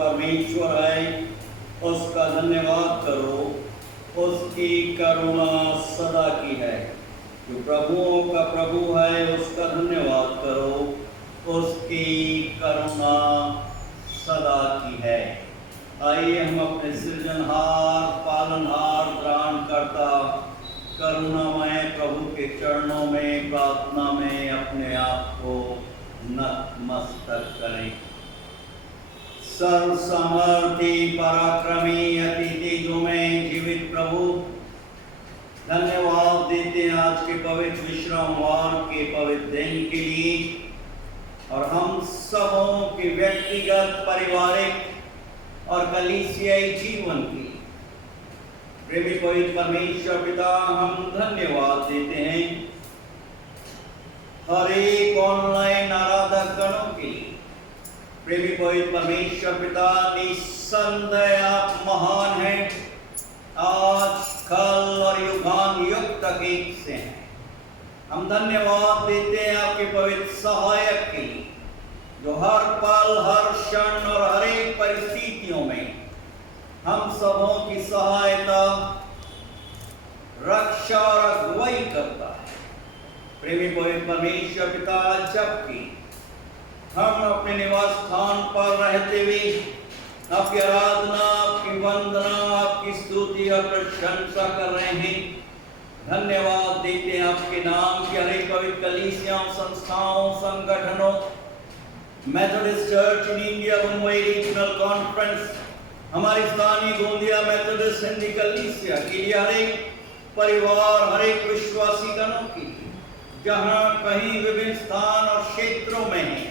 परमेश्वर है उसका धन्यवाद करो, उसकी करुणा सदा की है। जो प्रभुओं का प्रभु है उसका धन्यवाद करो, उसकी करुणा सदा की है। आइए हम अपने सृजनहार, पालनहार, त्राणकर्ता, करुणामय प्रभु के चरणों में प्रार्थना में अपने आप को नतमस्तक करें। सर्व सामर्थी, पराक्रमी, अति तेजों में जीवित प्रभु, धन्यवाद देते हैं आज के पवित्र विश्रामवार के पवित्र दिन के लिए और हम सबों के व्यक्तिगत, पारिवारिक और कलीसियाई जीवन की। प्रेमी पवित्र परमेश्वर पिता, हम धन्यवाद देते हैं हर एक ऑनलाइन आराधक गणों के लिए। प्रेमी पवित्र परमेश्वर पिता, निस्संदेह आप महान हैं, आज, कल और युगान युग तक एक से हैं। हम धन्यवाद देते हैं आपके पवित्र सहायक के लिए, जो हर पल, हर क्षण और हर एक परिस्थितियों में हम सबों की सहायता, रक्षा और अगुवाई करता है। प्रेमी पवित्र परमेश्वर पिता, जबकि हम अपने निवास स्थान पर रहते हुए आपकी आराधना, आपकी वंदना, आपकी स्तुति और प्रशंसा कर रहे हैं, धन्यवाद देते हैं आपके नाम की हर एक पवित्र कलीसियाओं, संस्थाओं, संगठनों, Methodist church in India Mumbai regional conference, हमारी स्थानीय गोंदिया मेथोडिस्ट हिंदी कलीसिया के लिए, हर एक परिवार, हर एक विश्वासी गणों की, जहां कहीं विभिन्न स्थान और क्षेत्रों में है,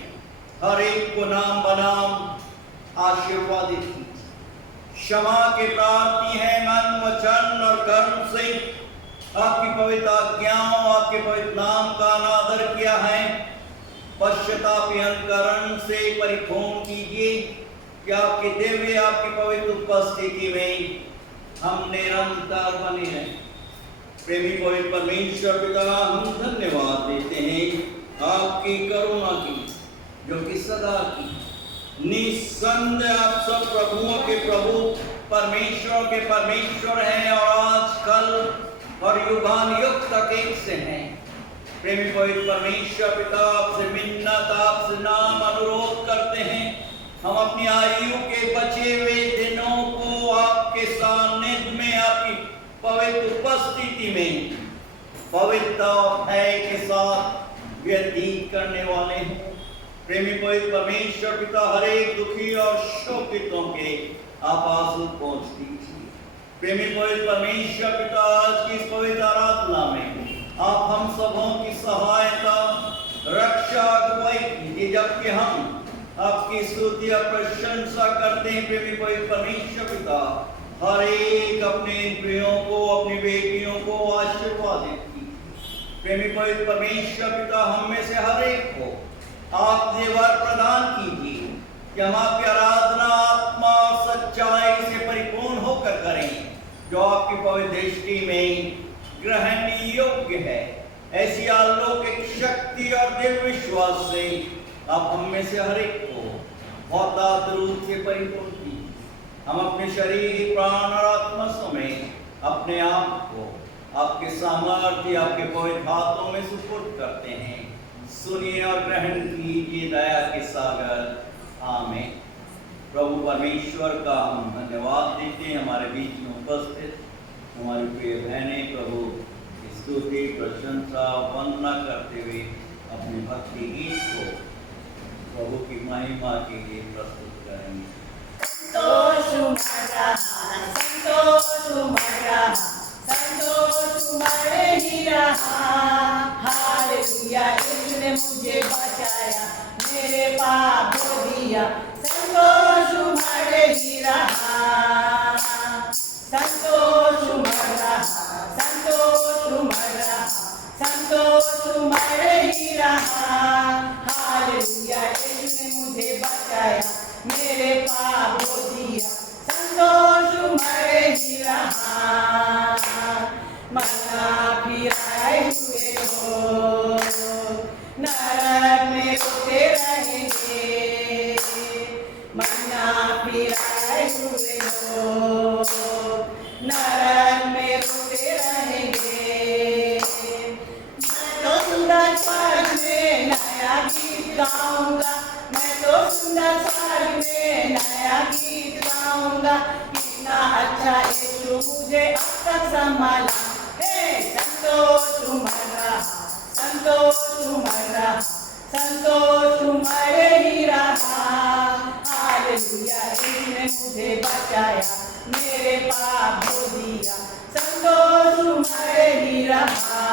हर एक को नाम बनाम आशीर्वादित कीजिए। क्षमा के प्रार्थी है, मन, वचन और कर्म से आपकी पवित्र आज्ञाओं, आपके पवित्र नाम का अनादर किया है। पश्चाताप अंतःकरण से परिपूर्ण कीजिए कि आपके दिव्य, आपकी पवित्र उपस्थिति में हम निरंतर बने रहें। प्रेमी पवित्र परमेश्वर पिता, हम धन्यवाद देते हैं आपकी करुणा की, जो कि सदा की। निस्संदेह आप सब प्रभुओं के प्रभु, परमेश्वर के परमेश्वर हैं और आज, कल और युगान युग तक एक से हैं। प्रेमी पवित्र परमेश्वर पिता, आपसे मिन्नत, आपसे नाम अनुरोध करते हैं, हम अपनी आयु के बचे हुए दिनों को आपके सानिध्य में, आपकी पवित्र उपस्थिति में पवित्र भय के साथ व्यतीत करने वाले हैं। प्रेमी पवित्र परमेश्वर पिता, हर एक दुखी और शोकितों के आप आंसू पहुंच दीजिए। प्रेमी पवित्र परमेश्वर पिता, आज की इस पवित्र आराधना में आप हम सबों की सहायता, रक्षा, अगुवाई कीजिए, जबकि हम आपकी स्तुति और प्रशंसा करते हैं। प्रेमी पवित्र परमेश्वर पिता, हर एक अपने प्रियों को, अपनी बेटियों को आशीर्वादित कीजिए। प्रेमी पवित्र परमेश्वर पिता, हम में से हर एक को आप देवर प्रदान कीजिए कि हम आपकी आराधना आत्मा सच्चाई से परिपूर्ण होकर करें, जो आपकी पवित्र दृष्टि में ग्रहण योग्य है। ऐसी अलौकिक शक्ति और दिव्य विश्वास से आप हम में से हर एक को बहुत रूप से परिपूर्ण कीजिए। हम अपने शरीर, प्राण और आत्मा समेत अपने आप को आपके सामर्थ्य, आपके पवित्र हाथों में सुपुर्द करते हैं। सुनिए और ग्रहण कीजिए दया के सागर। आमीन। प्रभु परमेश्वर का हम धन्यवाद देते हैं, हमारे बीच में उपस्थित हमारी प्रिय बहनें प्रभु की स्तुति, प्रशंसा, वंदना करते हुए अपने भक्ति गीत को प्रभु की महिमा के लिए प्रस्तुत करेंगे। संतोष तुम्हारा, संतोष तुम्हारा, संतोष तुम्हारे ही रहा। हालेलुया, इसने मुझे बचाया, मेरे पाप धो दिया। संतोष तुम्हारे ही रहा, संतोष तुम्हारा, संतोष तुम्हारा, संतोष तुम्हारे ही रहा। हालेलुया, इसने मुझे बचाया, मेरे पाप धो दिया। संतोष तुम्हारे ही रहा। मरना फिराए हुए हो, नरक में रोते रहेंगे। मरना फिराए हुए लोग नरक में रोते रहेंगे। मैं तो सुंदर स्वर्ग में नया गीत गाऊंगा, मैं तो सुंदर स्वर्ग में नया गीत गाऊंगा। कितना अच्छा यीशु मुझे अब तक संभाला, हे संतोष उमड़ रहा, संतोष उमड़ रहा, संतोष उमड़ ही रहा। हालेलुया, इसने मुझे बचाया, मेरे पाप धो दिया, संतोष उमड़ ही रहा।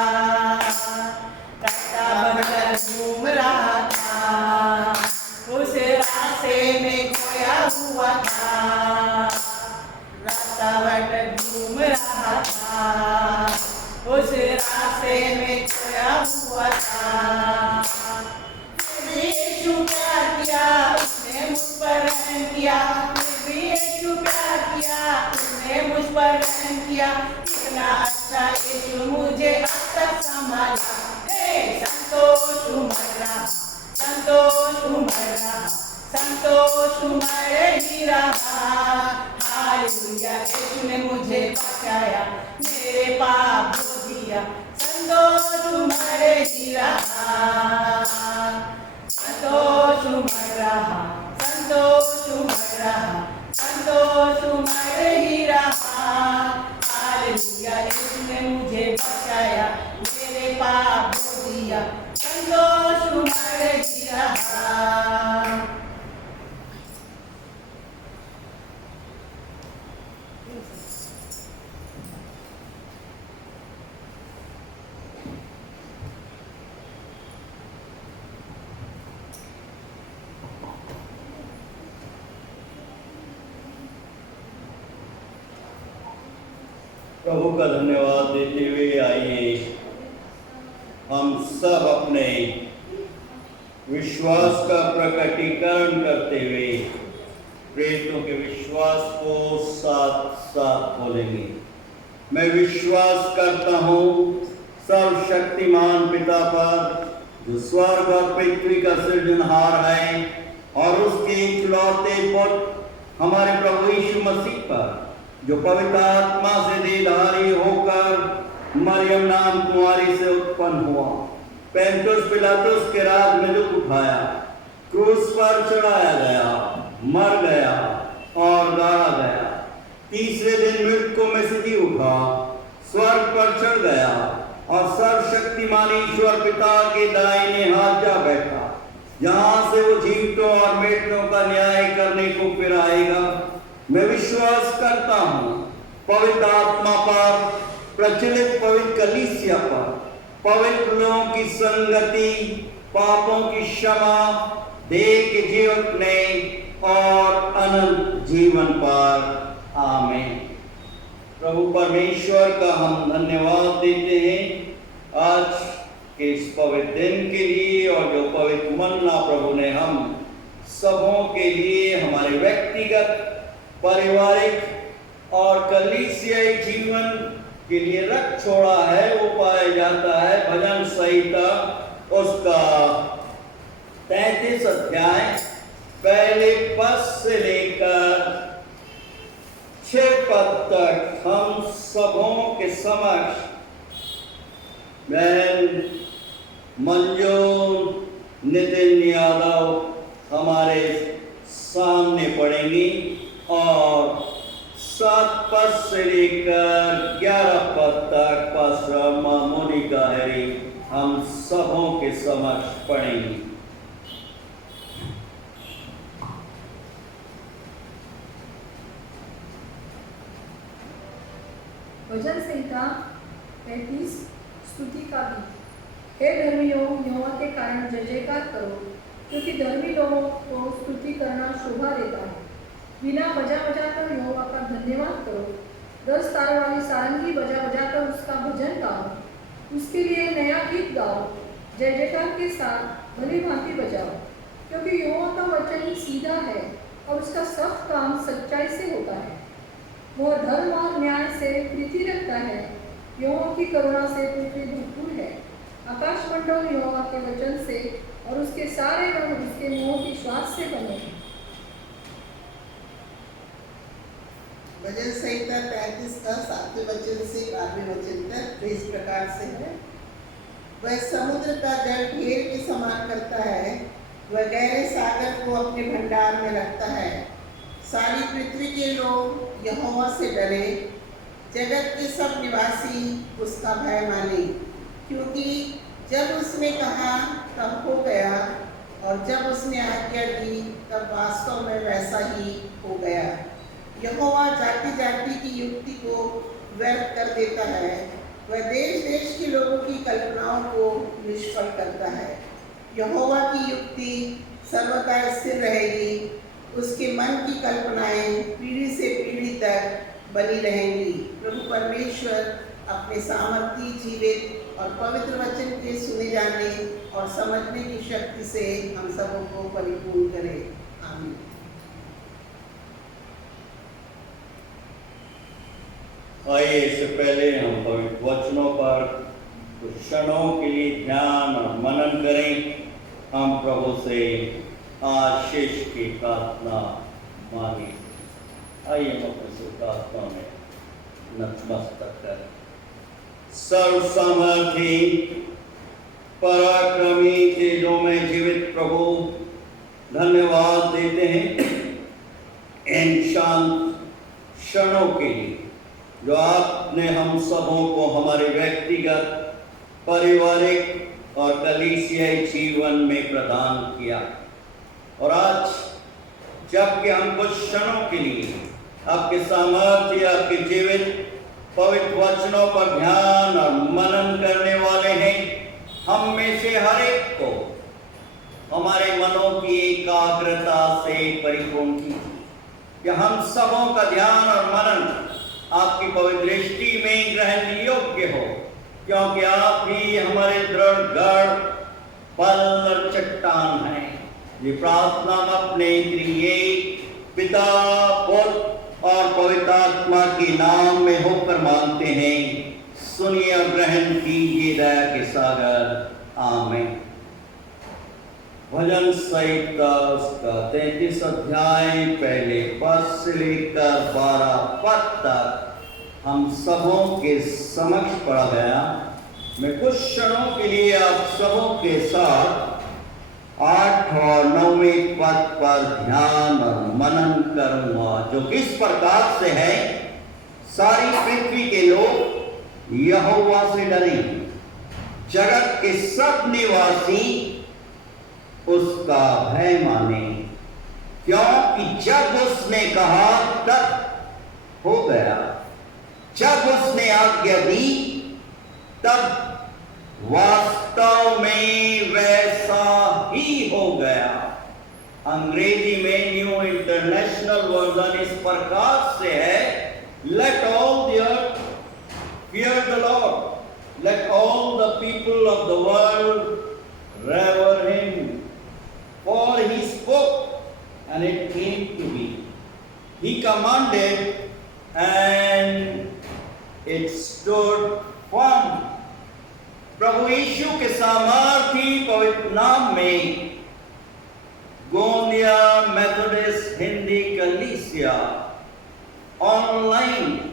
रास्ता बदल घूम रहा था, उस रास्ते में खोया हुआ था। रास्ता बदल घूम रहा था, उस रास्ते में खोया हुआ था। यीशु प्यार किया, उसने मुझ पर रहम किया, यीशु प्यार किया, उसने मुझ पर रहम किया। कितना अच्छा यीशु मुझे अब तक संभाला, हे संतोष उमड़ रहा, संतोष उमड़ रहा, संतोष उमड़ ही रहा। हालेलुया, यीशु ने मुझे बचाया, मेरे पाप धो दिया, संतोष उमड़ ही रहा, संतोष उमड़ रहा, संतोष उमड़ रहा, संतोष उमड़ ही रहा। हालेलुया, यीशु ने मुझे बचाया, मेरे पाप धो दिया, संतोष उमड़ ही रहा। प्रभु का धन्यवाद देते हुए आइए हम सब अपने विश्वास का प्रकटीकरण करते हुए प्रेरितों के विश्वास को साथ साथ बोलेंगे। मैं विश्वास करता हूँ सर्वशक्तिमान पिता पर, जो स्वर्ग और पृथ्वी का सृजनहार है, और उसके इकलौते पुत्र हमारे प्रभु यीशु मसीह पर, जो पवित्र आत्मा से देहधारी होकर मरियम नाम कुंवारी से उत्पन्न हुआ, पैंतुस पिलातुस के राज में दुख उठाया, क्रूस पर चढ़ाया गया, मर गया और गाड़ा गया, तीसरे दिन मृतकों में से जी उठा, स्वर्ग पर चढ़ गया और सर्वशक्तिमान ईश्वर पिता के दाहिने हाथ जा बैठा, जहां से वो जीवितों और मृतों का न्याय करने को फिर आएगा। मैं विश्वास करता हूँ पवित्र आत्मा पर, प्रचलित पवित्र कलीसिया पर, पवित्र लोगों की संगति, पापों की क्षमा, देह के जीवने और अनंत जीवन पर। आमीन। प्रभु परमेश्वर का हम धन्यवाद देते हैं आज के इस पवित्र दिन के लिए, और जो पवित्र मन्ना प्रभु ने हम सबों के लिए, हमारे व्यक्तिगत, पारिवारिक और कलीसियाई जीवन के लिए रख छोड़ा है, वो पाया जाता है भजन संहिता उसका 33 अध्याय पहले पद से लेकर 6 पद तक हम सबों के समक्ष बहन मंजू नितिन यादव हमारे सामने पढ़ेंगी, और 7 पद से लेकर 11 पद तक पास्टर मोनिका हैरी हम सबों के समक्ष पढ़ेंगी। भजन संहिता 35 स्तुति का गीत। हे धर्मियों, यहोवा के कारण जय जयकार करो, क्योंकि धर्मी लोगों को स्तुति करना शोभा देता है। बिना बजा बजाकर यहोवा का धन्यवाद करो, 10 तारों वाली सारंगी बजा बजाकर उसका भजन गाओ, उसके लिए नया गीत गाओ, जय जयकार के साथ भली भांति बजाओ, क्योंकि यहोवा का वचन सीधा है और उसका सब काम सच्चाई से होता है। वह धर्म और न्याय से प्रीति रखता है, यहोवा की करुणा से पृथ्वी भरपूर है। आकाश मंडल यहोवा के वचन से और उसके सारे रंग उसके मुंह की श्वास से बने हैं। भजन संहिता 33 का 7वें वचन से 12वें वचन तक इस प्रकार से है। वह समुद्र का जल ढेर के समान करता है, वह गहरे सागर को अपने भंडार में रखता है। सारी पृथ्वी के लोग यहोवा से डरे, जगत के सब निवासी उसका भय माने, क्योंकि जब उसने कहा तब हो गया, और जब उसने आज्ञा दी तब वास्तव में वैसा ही हो गया। यहोवा जाति जाति की युक्ति को व्यर्थ कर देता है, वह देश देश के लोगों की कल्पनाओं को निष्फल करता है। यहोवा की युक्ति सर्वदा स्थिर रहेगी, उसके मन की कल्पनाएं पीढ़ी से पीढ़ी तक बनी रहेंगी। प्रभु परमेश्वर अपने सामर्थी, जीवित और पवित्र वचन के सुने जाने और समझने की शक्ति से हम सबों को परिपूर्ण करे। आमीन। आइए, इससे पहले हम पवित्र वचनों पर कुछ क्षणों के लिए ध्यान और मनन करें। हम प्रभु से आशीष की प्रार्थना मांगे। आइए हम अपने प्रार्थना में नतमस्तक करें। सर्वसमर्थी, पराक्रमी, तेजों में जीवित प्रभु, धन्यवाद देते हैं इन शांत क्षणों के लिए जो आपने हम सबों को हमारे व्यक्तिगत, पारिवारिक और कलीसियाई जीवन में प्रदान किया। और आज जबकि हम कुछ क्षणों के लिए आपके सामर्थ्य, आपके जीवित पवित्र वचनों पर ध्यान और मनन करने वाले हैं, हम में से हर एक को हमारे मनों की एकाग्रता से परिपूर्ण कीजिए कि हम सबों का ध्यान और मनन आपकी पवित्र दृष्टि में ग्रहण योग्य हो, क्योंकि आप ही हमारे दृढ़ गढ़, बल और चट्टान हैं। ये प्रार्थना हम अपने त्रिएक पिता, पुत्र और पवित्र आत्मा के नाम में होकर मांगते हैं। सुनिए और ग्रहण कीजिए दया के सागर। आमीन। भजन संहिता उसका 33 अध्याय पहले पद से लेकर 12 पद तक हम सबों के समक्ष पढ़ा गया। मैं कुछ क्षणों के लिए आप सबों के साथ 8 और 9वें पद पर ध्यान और मनन करूंगा, जो किस प्रकार से है। सारी पृथ्वी के लोग यहोवा से डरें, जगत के सब निवासी उसका भय माने, क्योंकि जब उसने कहा तब हो गया, जब उसने आज्ञा दी तब वास्तव में वैसा ही हो गया। अंग्रेजी में न्यू इंटरनेशनल वर्जन इस प्रकार से है, let all the earth fear the Lord, let all the people of the world revere him, for he spoke and it came to be. He commanded and it stood firm. प्रभु यीशु के सामर्थी पवित्र नाम में Gondia Methodist Hindi कलीसिया online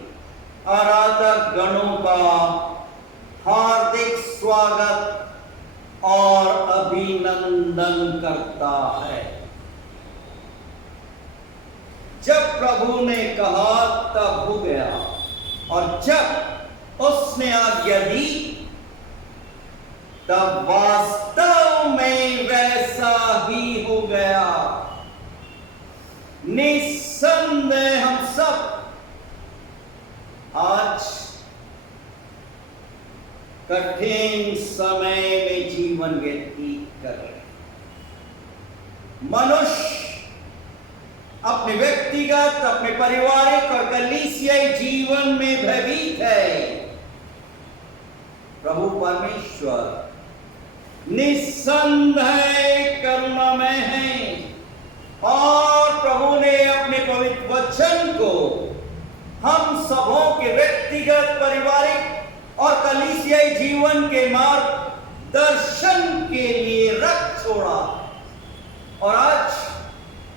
आराधक गणों का हार्दिक स्वागत और अभिनंदन करता है। जब प्रभु ने कहा तब हो गया, और जब उसने आज्ञा दी तब वास्तव में वैसा ही हो गया। निस्संदेह हम सब आज कठिन समय में जीवन व्यतीत कर रहे हैं। मनुष्य अपने व्यक्तिगत, अपने पारिवारिक और कलीसियाई जीवन में भयभीत है। प्रभु परमेश्वर निस्संदेह करुणामय है, और प्रभु ने अपने पवित्र वचन को हम सबों के व्यक्तिगत, पारिवारिक और कलीसियाई जीवन के मार्गदर्शन के लिए रख छोड़ा। और आज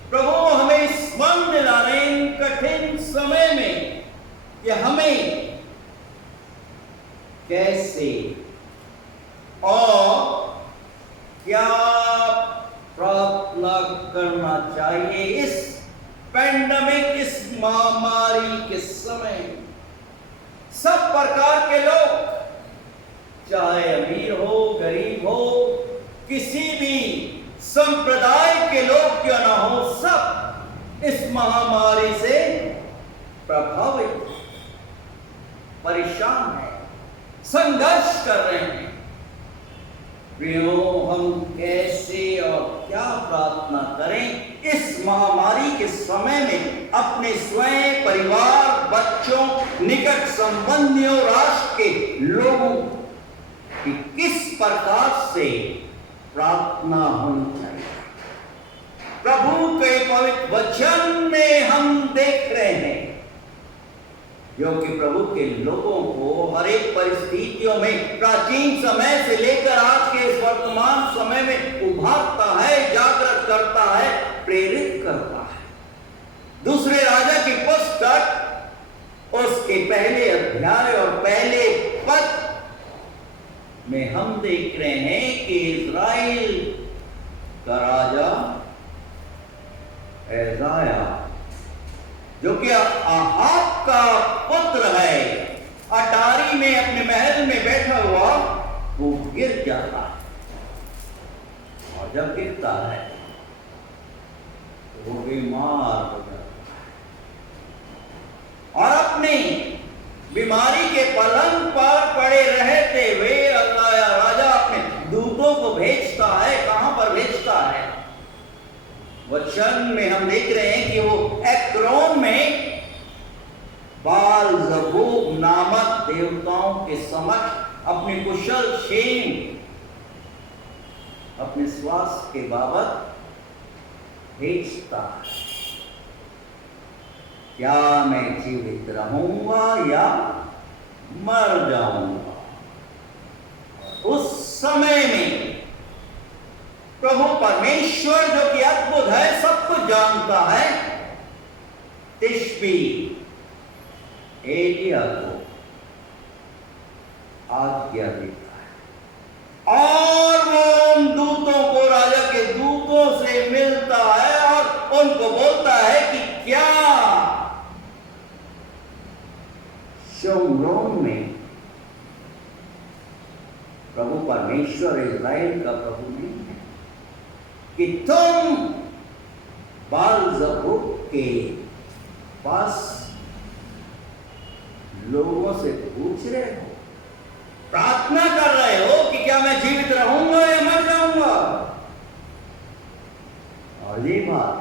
प्रभु हमें स्मरण दिला रहे हैं, कठिन समय में कि हमें कैसे और क्या प्रार्थना करना चाहिए इस पैंडेमिक, इस महामारी के समय। सब प्रकार के लोग, चाहे अमीर हो, गरीब हो, किसी भी संप्रदाय के लोग क्यों ना हो, सब इस महामारी से प्रभावित, परेशान है, संघर्ष कर रहे हैं। प्रियो, हम कैसे और क्या प्रार्थना करें इस महामारी के समय में अपने स्वयं, परिवार, बच्चों, निकट संबंधियों, राष्ट्र के लोगों की किस प्रकार से प्रार्थना होनी चाहिए। प्रभु के पवित्र वचन में हम देख रहे हैं जो कि प्रभु के लोगों को हर एक परिस्थितियों में प्राचीन समय से लेकर आज के इस वर्तमान समय में उभारता है, जागृत करता है, प्रेरित करता है। दूसरे राजा की पुस्तक उसके पहले अध्याय और पहले पद में हम देख रहे हैं कि इज़राइल का राजा एजाया, जो कि आहाब का पुत्र है, अटारी में अपने महल में बैठा हुआ, वो गिर जाता है। और जब गिरता है तो वो बीमार हो जाता है और अपनी बीमारी के पलंग पर पड़े रहते हुए अल्लाह राजा अपने दूतों को भेजता है। कहां पर भेजता है? वचन में हम देख रहे हैं कि वो एक्रोन में बाल ज़बूब नामक देवताओं के समक्ष अपनी कुशल क्षेम, अपने स्वास्थ्य के बाबत भेजता है। क्या मैं जीवित रहूंगा या मर जाऊंगा? उस समय में प्रभु परमेश्वर, जो कि अद्भुत है, सब कुछ जानता है, तिशबी एलिया को आज्ञा देता है और वो उन दूतों को, राजा के दूतों से मिलता है और उनको बोलता है कि क्या शोमरोन में प्रभु परमेश्वर इज़राइल का प्रभु नहीं है कि तुम बाल-ज़बूब के पास लोगों से पूछ रहे हो, प्रार्थना कर रहे हो कि क्या मैं जीवित रहूंगा या मर जाऊंगा? और ये बात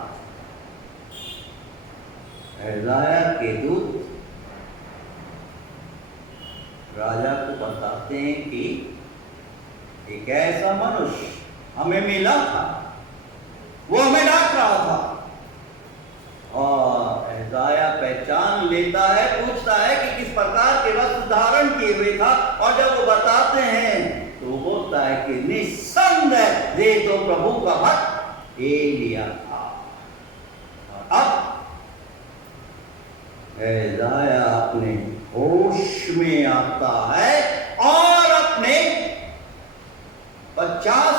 एजाया के दूत राजा को बताते हैं कि एक ऐसा मनुष्य हमें मिला था, वो हमें डांट रहा था। और एजाया पहचान लेता है, पूछता है कि किस प्रकार के वस्त्र धारण किए हुए था, और जब वो बताते हैं तो वो बोलता है कि निस्संदेह ये तो प्रभु का भक्त एलिया था। और अब एजाया अपने होश में आता है और अपने 50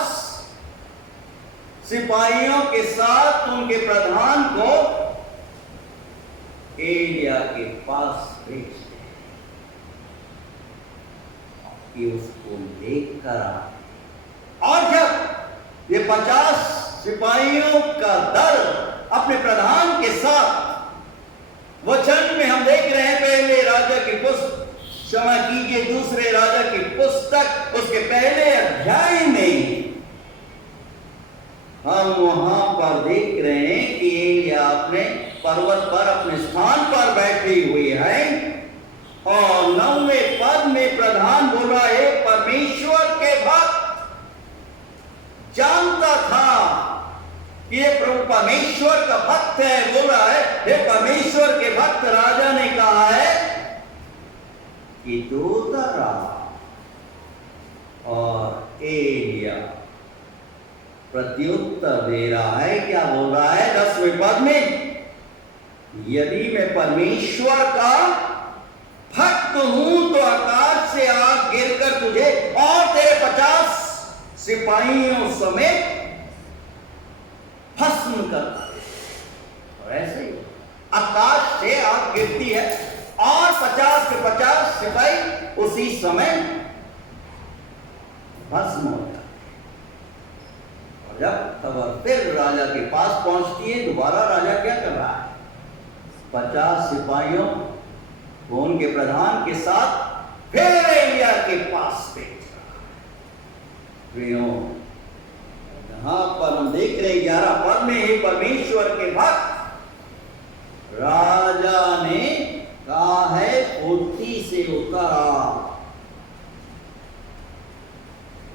सिपाहियों के साथ उनके प्रधान को एलिया के पास भेजते हैं कि उसको लेकर आए। और जब ये 50 सिपाहियों का दल अपने प्रधान के साथ, वचन में हम देख रहे हैं पहले राजा की पुस्तक, क्षमा कीजिए, दूसरे राजा की पुस्तक उसके पहले अध्याय में हम वहां पर देख रहे हैं कि एलिया अपने पर्वत पर अपने स्थान पर बैठी हुई है और 9वें पद में प्रधान बोला है, परमेश्वर के भक्त जानता था कि ये प्रभु परमेश्वर का भक्त है। बोला है, हे परमेश्वर के भक्त, राजा ने कहा है कि दूत रहा। और एलिया प्रत्युत्तर दे रहा है, क्या बोल रहा है 10वें पद में, यदि मैं परमेश्वर का भक्त हूं तो आकाश से आग गिरकर तुझे और तेरे 50 सिपाहियों समेत भस्म कर दे। और ऐसे ही आकाश से आग गिरती है और 50 के 50 सिपाही उसी समय भस्म हो जाते। और जब खबर फिर राजा के पास पहुंचती है, दोबारा राजा क्या कर रहा है? 50 सिपाहियों को उनके प्रधान के साथ फिर एलिया के पास भेज रहा है। यहां पर हम देख रहे हैं 11 पद में, हे परमेश्वर के भक्त, राजा ने कहा है फुर्ती से उतरा।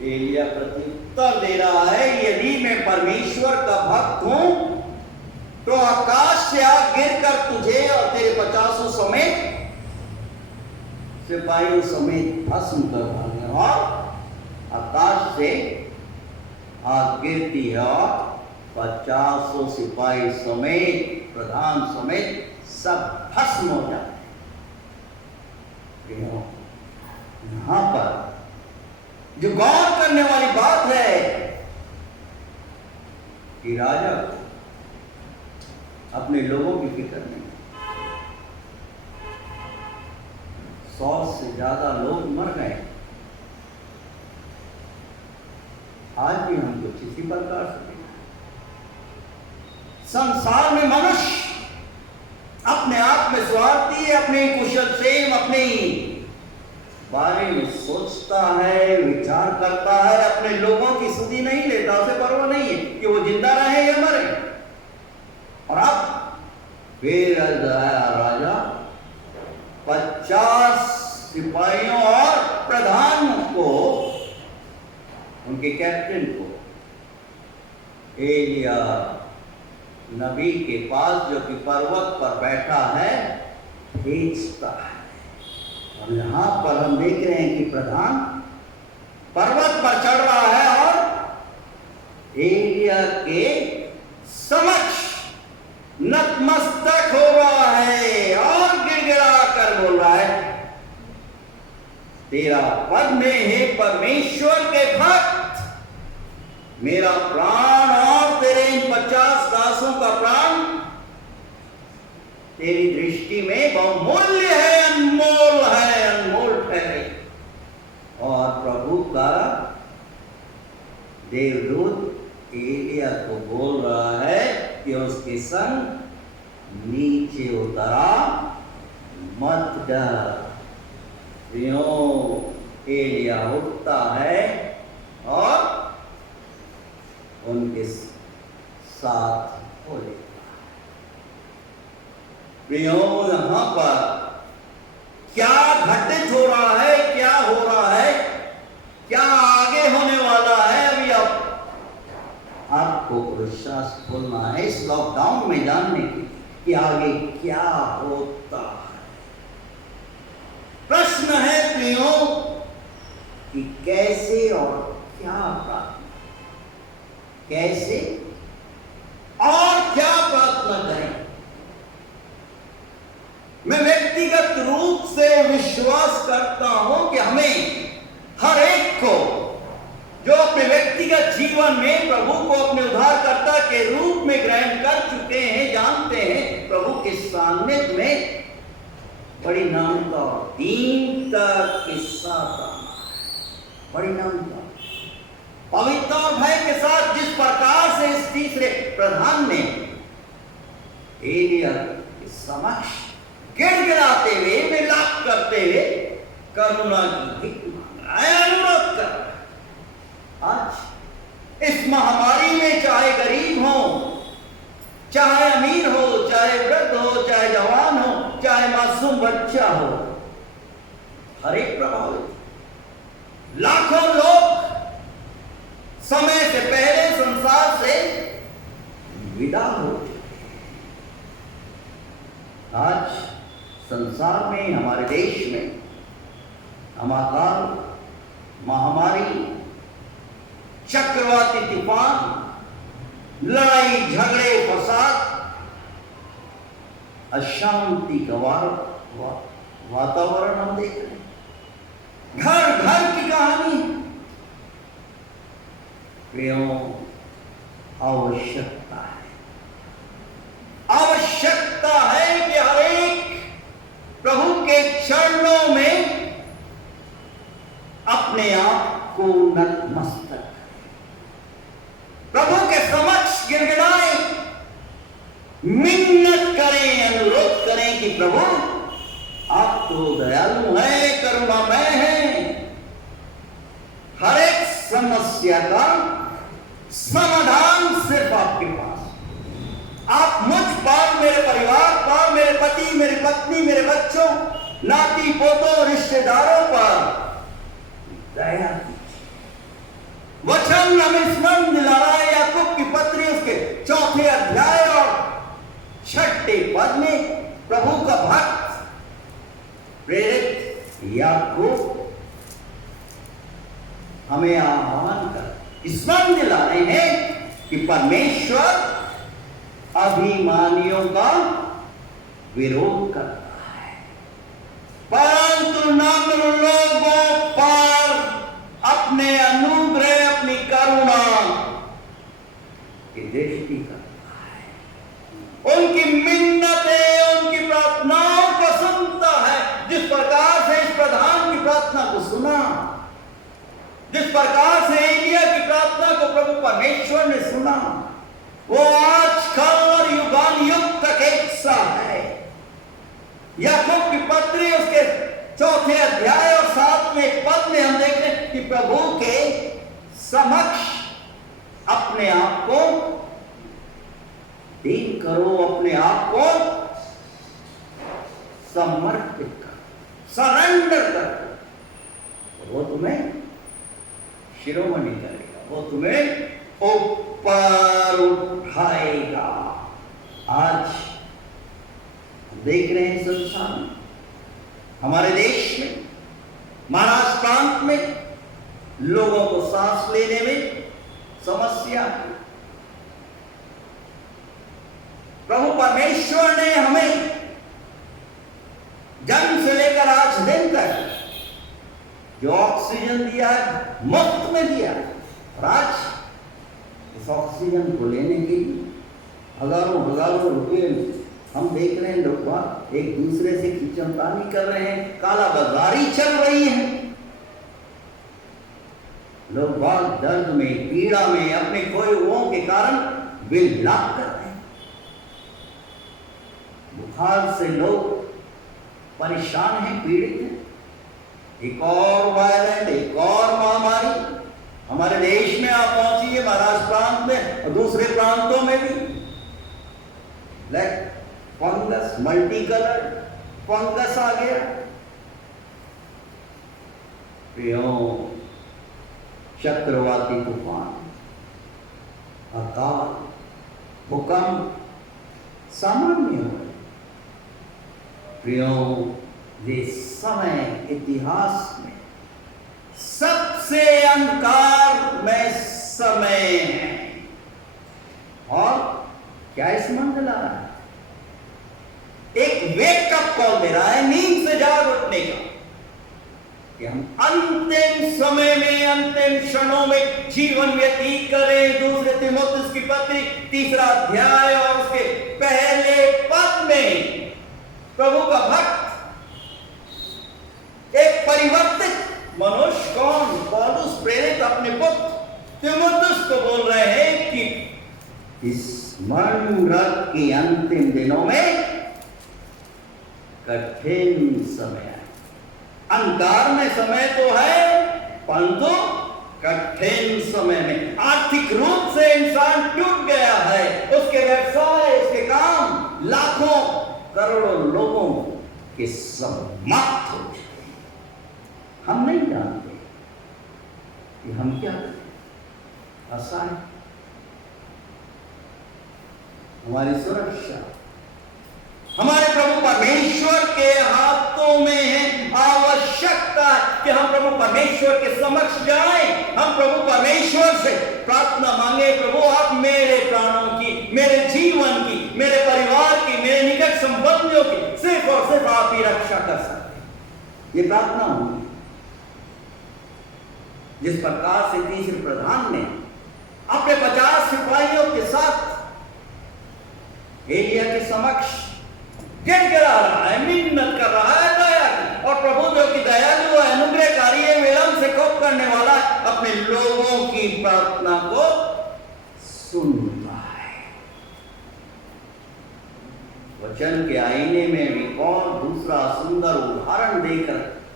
एलिया प्रत्युत्तर दे रहा है, यदि मैं परमेश्वर का भक्त हूं तो आकाश से आग गिरकर तुझे और तेरे 50 समेत सिपाहियों समेत भस्म कर डालूंगा। और आकाश से आग गिरती है और 50 सिपाही समेत, प्रधान समेत सब भस्म हो जाते हैं। यहां पर जो गौर करने वाली बात है कि राजा अपने लोगों की फिक्र नहीं, 100 से ज्यादा लोग मर गए। आज भी हम कुछ इसी प्रकार से संसार में मनुष्य अपने आप में स्वार्थी है, अपने कुशल क्षेम, अपने बारे में सोचता है, विचार करता है, अपने लोगों की सुधि नहीं लेता, उसे परवाह नहीं है कि वो जिंदा रहे या मरे। और अब फिर राजा 50 सिपाहियों और प्रधान को, उनके कैप्टन को एलिया नबी के पास, जो कि पर्वत पर बैठा है, भेजता है। और यहां पर हम देख रहे हैं कि प्रधान पर्वत पर चढ़ रहा है और एलिया के समक्ष नतमस्तक हो रहा है और गिड़गिड़ा कर बोल रहा है, 13 पद में, हे परमेश्वर के भक्त, मेरा प्राण और तेरे इन 50 दासों का प्राण तेरी दृष्टि में बहुमूल्य है, अनमोल है, अनमोल ठहरे। और प्रभु का देवदूत एलिया को बोल रहा है कि उसके संग नीचे उतरा मत डर। एलिया उठता है और उनके साथ हो लेता है। यहां पर क्या घटित हो रहा है, क्या हो रहा है, क्या आगे होने वाला है, अभी आपको प्रशासन खोलना है इस लॉकडाउन में जानने की कि आगे क्या होता है। प्रश्न है प्रियो कि कैसे और क्या प्रार्थना, कैसे और क्या प्रार्थना करें। मैं व्यक्तिगत रूप से विश्वास करता हूं कि हमें हर एक को, जो अपने व्यक्तिगत जीवन में प्रभु को अपने उद्धारकर्ता के रूप में ग्रहण कर चुके हैं, जानते हैं, प्रभु के सान्निध्य में बड़ी नम्रता और दीनता के साथ आना है, बड़ी नम्रता, पवित्र और भय के साथ, जिस प्रकार से इस तीसरे प्रधान ने एलिया के समक्ष गिड़गिड़ाते हुए, विलाप करते हुए करुणा की भिख मांग रहा है, अनुरोध कर रहा है। आज इस महामारी में चाहे गरीब हो, चाहे अमीर हो, चाहे वृद्ध हो, चाहे जवान हो, चाहे मासूम बच्चा हो, हर एक प्रभावित, लाखों लोग समय से पहले संसार से विदा हो चुके। आज संसार में, हमारे देश में अकाल, महामारी, चक्रवाती तूफान, लड़ाई झगड़े फसाद, अशांति का वार हुआ। वातावरण हम देख रहे हैं, घर घर की कहानी है। प्रियों, आवश्यकता है कि हर एक प्रभु के चरणों में अपने आप को नतमस्तक करें, प्रभु के समक्ष गिड़गिड़ाएं, मिन्नत करें, अनुरोध करें कि प्रभु आप तो दयालु हैं, करुणामय हैं, हर एक समस्या का समाधान सिर्फ आपके पास। आप मुझ पर, मेरे परिवार पर, मेरे पति, मेरी पत्नी, मेरे बच्चों, नाती पोतों, रिश्तेदारों पर दया कीजिए। वचन हमें स्मरण दिला रहा है याकूब की पत्री उसके 4 अध्याय और 6 पद में प्रभु का भक्त प्रेरित याकूब हमें आह्वान कर स्मरण दिला रहे हैं कि परमेश्वर अभिमानियों का विरोध करता है, परंतु नम्र लोगों पर अपने अनुग्रह, अपनी करुणा की दृष्टि करता है, उनकी मिन्नतें, उनकी प्रार्थनाओं को सुनता है। जिस प्रकार से इस प्रधान की प्रार्थना को सुना, जिस प्रकार से एलिया की प्रार्थना को प्रभु परमेश्वर ने सुना, वो आज कल और युगान युग तक एक सा है। याकूब की पत्री उसके 4 अध्याय और 7वें पद में हम देखते हैं कि प्रभु के समक्ष अपने आप को दीन करो, अपने आप को समर्पित करो, सरेंडर करो, वो तुम्हें शिरोमणि करेगा, वो तुम्हें ऊपर उठाएगा। आज देख रहे हैं संसार में, हमारे देश में, महाराष्ट्र प्रांत में लोगों को सांस लेने में समस्या है। प्रभु परमेश्वर ने हमें जन्म से लेकर आज दिन तक जो ऑक्सीजन दिया है, मुफ्त में दिया है, और आज इस ऑक्सीजन को लेने के लिए हजारों रुपये हम देख रहे हैं, लोग एक दूसरे से खींचतानी कर रहे हैं, काला बाजारी चल रही है, लोग बहुत दर्द में, पीड़ा में, अपने खोए हुओं के कारण विलाप कर रहे हैं। बुखार से लोग परेशान हैं, पीड़ित हैं। एक और वायरल, एक और महामारी हमारे देश में आप पहुंची, महाराष्ट्र प्रांत में और दूसरे प्रांतों में भी black fungus, multi colour fungus आ गया। प्रियों, चक्रवाती तूफान, अकाल, भूकंप सामान्य हो गए। प्रियों, ये समय इतिहास में सबसे अंधकार में समय है, और क्या स्मरण दिला रहा है? एक वेकअप कॉल दे रहा है, नींद से जाग उठने का, कि हम अंतिम समय में, अंतिम क्षणों में जीवन व्यतीत करें। 2 तीमुथियुस की पत्री 3 अध्याय और उसके पहले पद में प्रभु का भक्त, एक परिवर्तित मनुष्य, कौन? पौलुस प्रेरित अपने पुत्र तीमुथियुस को बोल रहे हैं कि स्मरण रख के अंतिम दिनों में कठिन समय है। अंधकार में समय तो है, परंतु कठिन समय में आर्थिक रूप से इंसान टूट गया है, उसके व्यवसाय, उसके काम लाखों करोड़ों लोगों के समाप्त हो चुके। हम नहीं जानते कि हम क्या करें। असहाय, हमारी सुरक्षा हमारे प्रभु परमेश्वर के हाथों में है। आवश्यकता है कि हम प्रभु परमेश्वर के समक्ष जाएं, हम प्रभु परमेश्वर से प्रार्थना मांगे, प्रभु आप मेरे प्राणों की, मेरे जीवन की, मेरे परिवार की, मेरे निकट संबंधियों की सिर्फ और सिर्फ आप ही रक्षा कर सकते हैं। ये प्रार्थना होगी। जिस प्रकार से तीसरे प्रधान ने अपने 50 सिपाहियों के साथ एलिया के समक्ष गिड़गिड़ा रहा है, मिन्नत कर रहा है दया की, और प्रभु जो की दयालु है, अनुग्रहकारी है, विलंब से कोप करने वाला है, अपने लोगों की प्रार्थना को सुनता है। वचन के आईने में एक और दूसरा सुंदर उदाहरण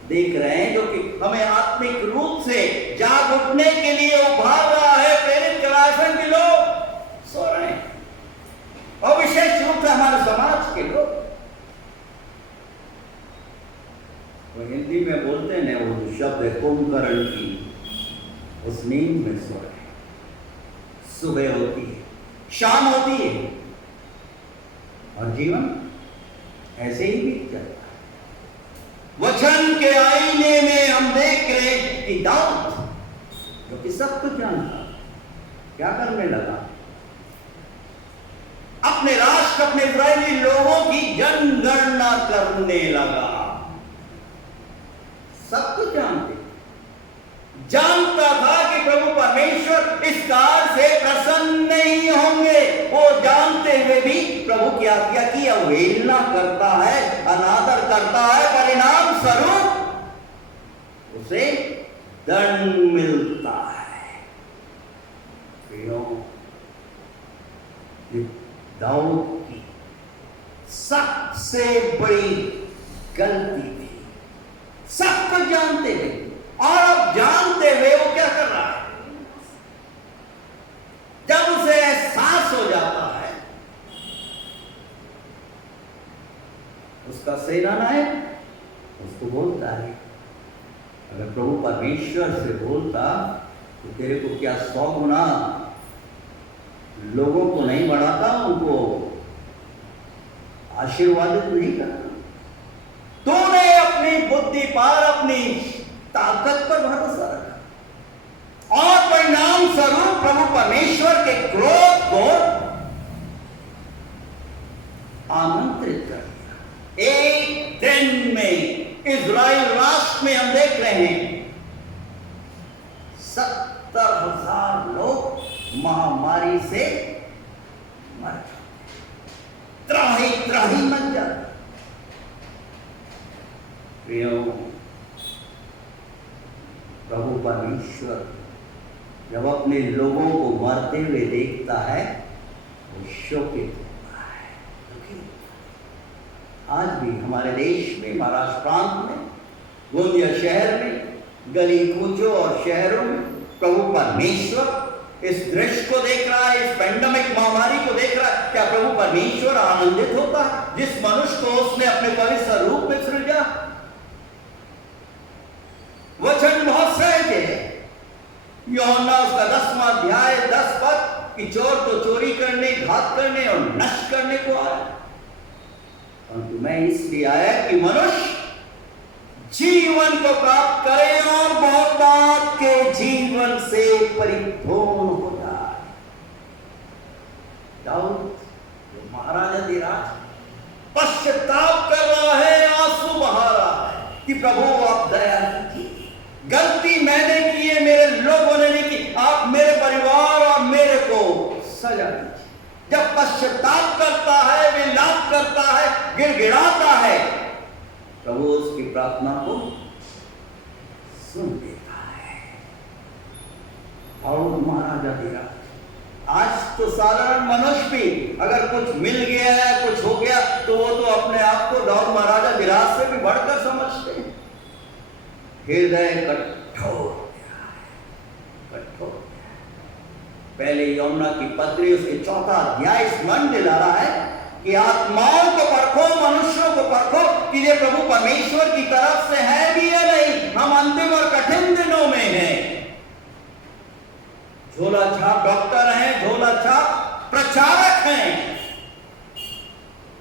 देख रहे हैं, जो कि हमें आत्मिक रूप से जाग उठने के लिए उभार रहा है। प्रेरित कलासन के लोग सो रहे हैं, और विशेष रूप से हमारे समाज के लोग, तो हिंदी में बोलते हैं ना, वो शब्द है कुंभकर्ण की, उस नींद में सो रहे हैं। सुबह होती है, शाम होती है, और जीवन ऐसे ही बीत जाता है। वचन के आईने में हम देख रहे हैं कि दाऊद, जो कि सब कुछ जानता, क्या करने लगा? अपने राष्ट्र, अपने इस्राएली लोगों की जनगणना करने लगा। सब कुछ जानता था कि प्रभु परमेश्वर इस कार्य से प्रसन्न नहीं होंगे। वो जानते हुए भी प्रभु की आज्ञा की अवहेलना करता है, अनादर करता है, परिणाम स्वरूप उसे दंड मिलता है। दाऊद की सबसे बड़ी गलती थी, सब कुछ जानते हुए, और अब जानते हुए वो क्या कर रहा है? जब उसे एहसास हो जाता है, उसका सेनानायक उसको बोलता है, अगर प्रभु परमेश्वर से बोलता तो तेरे को क्या 100 गुना लोगों को नहीं बढ़ाता, उनको आशीर्वादित नहीं करता। तूने अपनी बुद्धि पर, अपनी ताकत पर भरोसा रखा, और परिणाम स्वरूप प्रभु परमेश्वर के क्रोध को आमंत्रित कर दिया। एक दिन में इजराइल राष्ट्र में हम देख रहे हैं 70,000 लोग महामारी से मर जाते, त्राही मर जाते। प्रभु परमेश्वर जब अपने लोगों को मरते हुए देखता है, वो शोकित होता है। आज भी हमारे देश में, महाराष्ट्र प्रांत में, गोंदिया शहर में, गली कूचों और शहरों में प्रभु परमेश्वर इस दृश्य को देख रहा है, इस पेंडेमिक महामारी को देख रहा है। क्या प्रभु परमेश्वर आनंदित होता है जिस मनुष्य को उसने अपने पवित्र रूप में सृजा? वचन बहुत सहज है। यूहन्ना उसका 10वां अध्याय 10 पद कि चोर तो चोरी करने, घात करने और नष्ट करने को आया, परंतु मैं इसलिए आया कि मनुष्य जीवन को प्राप्त करे और बहुतायत के जीवन से परिपूर्ण हो जाए। दाऊद जो महाराजा धीराज पश्चाताप कर रहा है, आंसू बहा रहा है कि प्रभु आप दया कीजिए, गलती मैंने की है, मेरे लोगों ने नहीं की, आप मेरे परिवार और मेरे को सजा दीजिए। जब पश्चाताप करता है, विलाप करता है, गिड़गिड़ाता है, प्रभु उसकी प्रार्थना को सुन लेता है। और महाराजा धीराज, आज तो साधारण मनुष्य भी अगर कुछ मिल गया है, कुछ हो गया, तो वो तो अपने आप को दाऊद महाराजा धीराज से भी बढ़कर समझते हैं। हृदय कठोर कठोर। पहले यूहन्ना की पत्री उसके 4था अध्याय स्मरण दिला रहा है कि आत्माओं को परखो, मनुष्यों को परखो कि ये प्रभु परमेश्वर की तरफ से है भी या नहीं। हम अंतिम और कठिन दिनों में हैं। झोला छाप डॉक्टर हैं, झोला छाप प्रचारक हैं।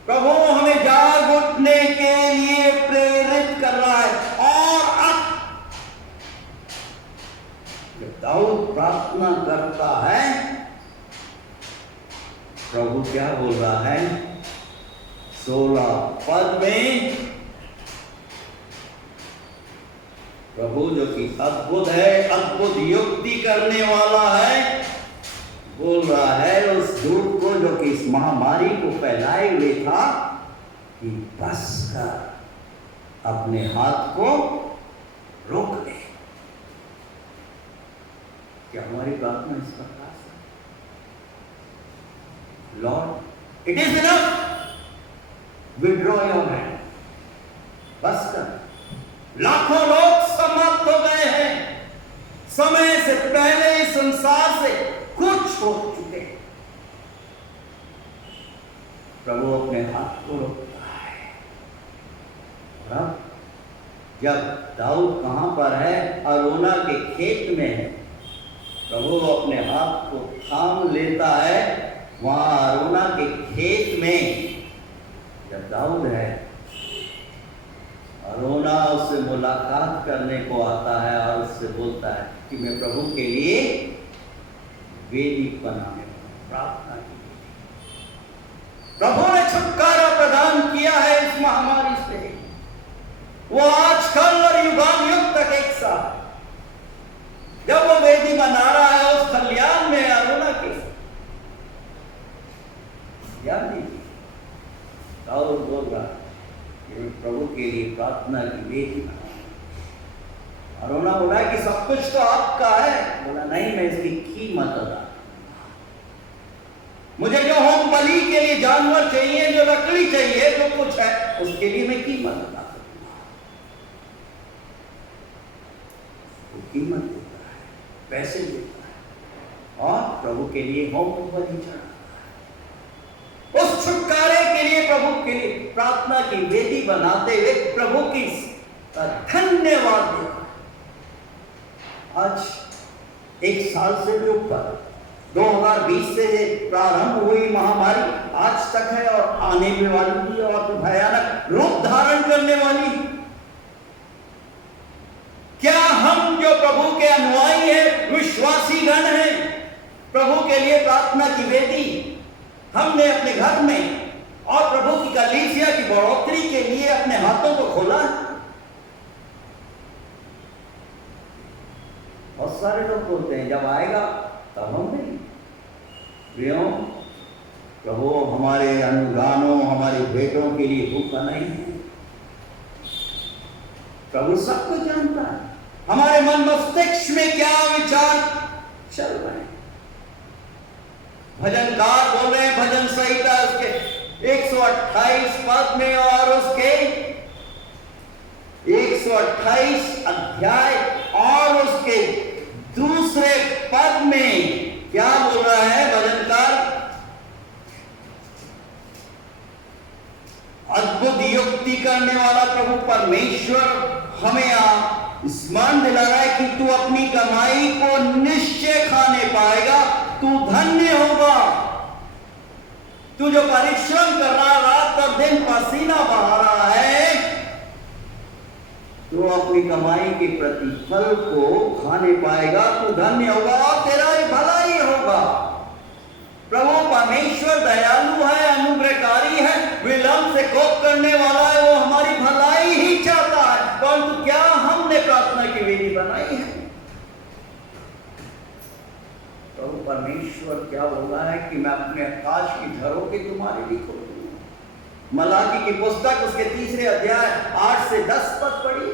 प्रभु हमें जाग उठने के लिए प्रेरित कर रहा है। और अब जब दाऊद प्रार्थना करता है, प्रभु क्या बोल रहा है? 16 पद में प्रभु जो कि अद्भुत है, अद्भुत युक्ति करने वाला है, बोल रहा है उस दूत को जो कि इस महामारी को फैलाए हुए था कि बस कर अपने हाथ को रोक ले। क्या हमारी प्रार्थना इस प्रकार से? Lord, it is enough, withdraw your hand, बस कर। लाखों लोग समाप्त हो गए हैं, समय से पहले इस संसार से कुछ हो चुके। प्रभु अपने हाथ को रोकता है। और अब जब दाऊद कहां पर है? अरोना के खेत में है। प्रभु अपने हाथ को थाम लेता है वहां अरोना के खेत में। जब दाऊद है, अरोना उससे मुलाकात करने को आता है और उससे बोलता है कि मैं प्रभु के लिए वेदी बनाने प्रार्थना की। प्रभु ने छुटकारा प्रदान किया है इस महामारी से। वो आजकल और युगानुयुग तक एक साथ, जब वो वेदी बना रहा है उस खलियान में अरोना के, ध्यान दीजिए, दाऊद बोल रहा कि प्रभु के लिए प्रार्थना की वेदी बना। अरोना बोला कि सब कुछ तो आपका है। बोला नहीं, मैं इसकी कीमत अदा, मुझे जो होम बलि के लिए जानवर चाहिए, जो लकड़ी चाहिए, जो कुछ है, उसके लिए मैं कीमत अदा करूंगा। वो कीमत देता है, पैसे देता है और प्रभु के लिए होम बलि चढ़ाता है। उस छुटकारे के लिए, प्रभु के लिए प्रार्थना की वेदी बनाते हुए प्रभु की धन्यवाद देता। आज एक साल से भी ऊपर 2020 से प्रारंभ हुई महामारी आज तक है और आने में वाली भी और भयानक रूप धारण करने वाली। क्या हम जो प्रभु के अनुयायी हैं, विश्वासी गण हैं, प्रभु के लिए प्रार्थना की वेदी हमने अपने घर में और प्रभु की कलीसिया की बढ़ोतरी के लिए अपने हाथों को खोला? बहुत सारे लोग बोलते हैं जब आएगा तब हम नहीं। क्यों? प्रभु हमारे अनुदानों, हमारे भेंटों के लिए भूखा नहीं है। प्रभु सब कुछ जानता है, हमारे मन मस्तिष्क में क्या विचार चल रहे हैं। भजनकार बोल रहे हैं, भजन संहिता उसके 128 पद में और उसके 128 अध्याय और उसके दूसरे पद में क्या बोल रहा है भजनकार? अद्भुत युक्ति करने वाला प्रभु परमेश्वर हमें स्मरण दिला रहा है कि तू अपनी कमाई को निश्चय खाने पाएगा, तू धन्य होगा। तू जो परिश्रम कर रहा, रात और दिन पसीना बहा रहा है, तो अपनी कमाई के प्रतिफल को खाने पाएगा, तू धन्य होगा और तेरा ही भला ही होगा। प्रभु परमेश्वर दयालु है, अनुग्रहकारी है, विलंब से कोप करने वाला है, वो हमारी भलाई ही चाहता है। परंतु क्या हमने प्रार्थना की वेदी बनाई है? प्रभु परमेश्वर क्या बोल रहा है कि मैं अपने आकाश की झरोखे तुम्हारे लिए खोल दूंगा। मलाकी की पुस्तक उसके 3 अध्याय 8 से 10 पद पढ़ी।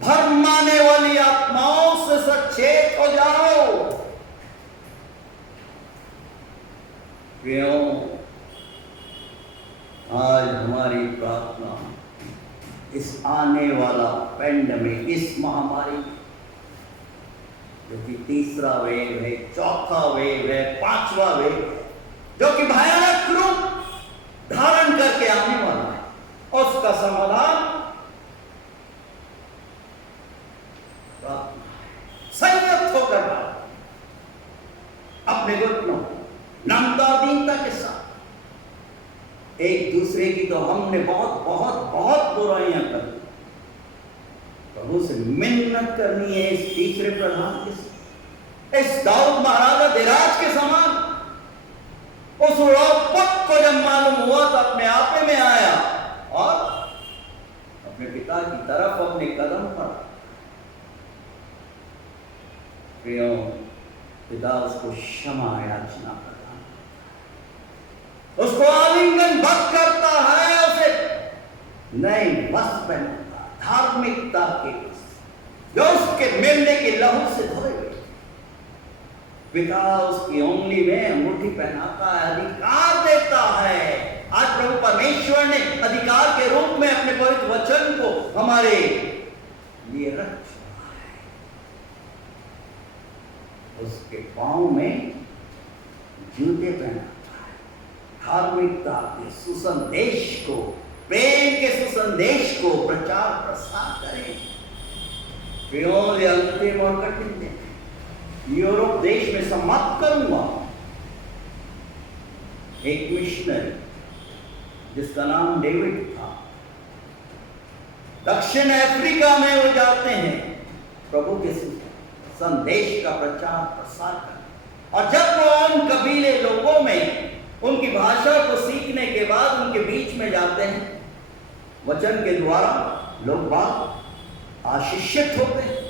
भरमाने वाली आत्माओं से सचेत हो जाओ। क्यों? आज हमारी प्रार्थना इस आने वाला पेंडेमिक, इस महामारी में, जो कि 3रा वेव है, 4था वेव है, 5वां वेव है, जो कि भयानक रूप धारण करके आने वाला है, और उसका समाधान संयत होकर अपने घुटनों नम्रता दीनता के साथ एक दूसरे की तो हमने बहुत बहुत बहुत बुराइयां कर, प्रभु से मिन्नत करनी है इस तीसरे प्रधान के साथ, इस दाऊद महाराजा दिराज के समान। उस पुत्र को जब मालूम हुआ तो अपने आपे में आया और अपने पिता की तरफ अपने कदम प्रियो, पिता उसको क्षमा याचना करता, उसको आलिंगन भक्त करता है, उसे नए वस्त्र पहनाता, धार्मिकता के वस्त्र जो उसके मेमने के लहू से धोए हुए। पिता उसकी उंगली में अंगूठी पहनाता है, अधिकार देता है। आज प्रभु परमेश्वर ने अधिकार के रूप में अपने पवित्र वचन को हमारे लिए रख छोड़ा है। उसके पांव में जूते पहनाता है, धार्मिकता के सुसंदेश को, प्रेम के सुसंदेश को प्रचार प्रसार करें। प्रियों, ये अंतिम और कठिन दिन यूरोप देश में समाप्त करूंगा। एक मिशनरी जिसका नाम डेविड था, दक्षिण अफ्रीका में वो जाते हैं प्रभु के संदेश का प्रचार प्रसार करने। और जब वो उन कबीले लोगों में उनकी भाषा को सीखने के बाद उनके बीच में जाते हैं, वचन के द्वारा लोग बात आशीषित होते हैं,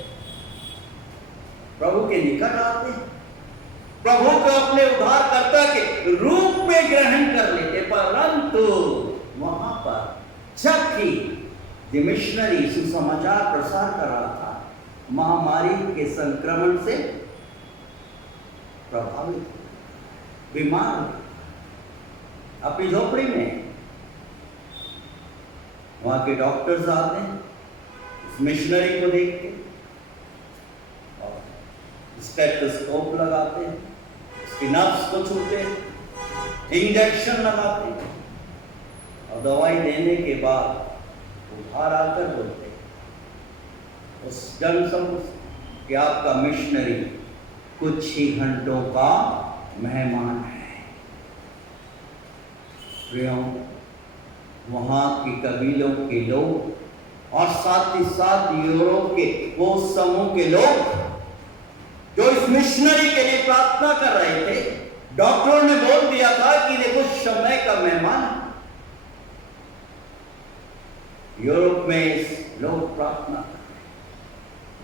प्रभु के निकट आते हैं, प्रभु को अपने उद्धारकर्ता के रूप में ग्रहण कर लेते। परंतु वहां पर जबकि मिशनरी सुसमाचार प्रसार कर रहा था, महामारी के संक्रमण से प्रभावित, बीमार, अपनी झोपड़ी में वहां के डॉक्टर्स आते हैं, इस मिशनरी को देखते और स्टेथोस्कोप लगाते हैं, उसकी नर्व्स को छूते, इंजेक्शन लगाते और दवाई देने के बाद बाहर आकर बोलते उस जनसमूह कि आपका मिशनरी कुछ ही घंटों का मेहमान है। प्रियों, वहां के कबीलों के लोग और साथ ही साथ यूरोप के वो समूह के लोग जो इस मिशनरी के लिए प्रार्थना कर रहे थे, डॉक्टरों ने बोल दिया था कि देखो समय का मेहमान। यूरोप में लोग प्रार्थना कर रहे हैं,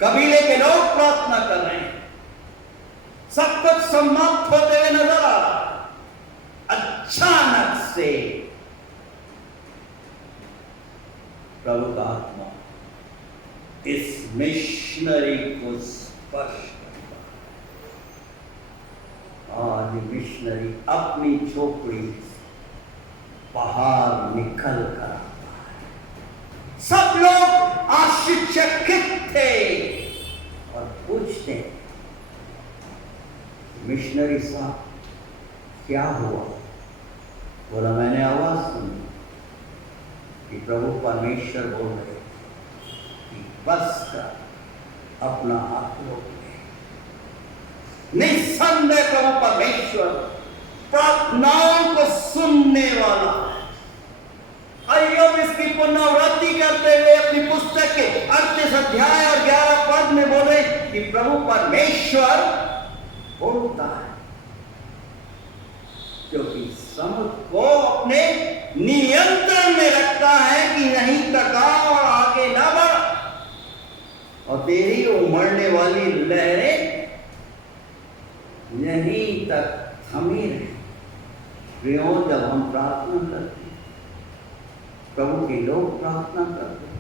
कबीले के लोग प्रार्थना कर रहे हैं, सब कुछ समाप्त होते हुए नजर आ रहा। अचानक से प्रभु का आत्मा इस मिशनरी को स्पर्श करता और मिशनरी अपनी झोपड़ी बाहर निकल कर आता है। सब लोग आश्चर्यचकित थे और पूछते हैं, मिशनरी साहब क्या हुआ? बोला, मैंने आवाज सुनी कि प्रभु परमेश्वर बोल रहे कि बस कर अपना हाथ रोक ले। निस्संदेह प्रभु परमेश्वर प्रार्थनाओं को सुनने वाला है। अय्यूब इसकी पुनरावृत्ति करते हुए अपनी पुस्तक के 38 अध्याय और 11 पद में बोले कि प्रभु परमेश्वर बोलता है, क्योंकि समुद्र को अपने नियंत्रण में रखता है कि नहीं टका और आगे ना बढ़ा, और तेरी उमड़ने वाली लहरें यहीं तक थमी रहे। प्रियों, जब हम प्रार्थना करते हैं, प्रभु के लोग प्रार्थना करते हैं,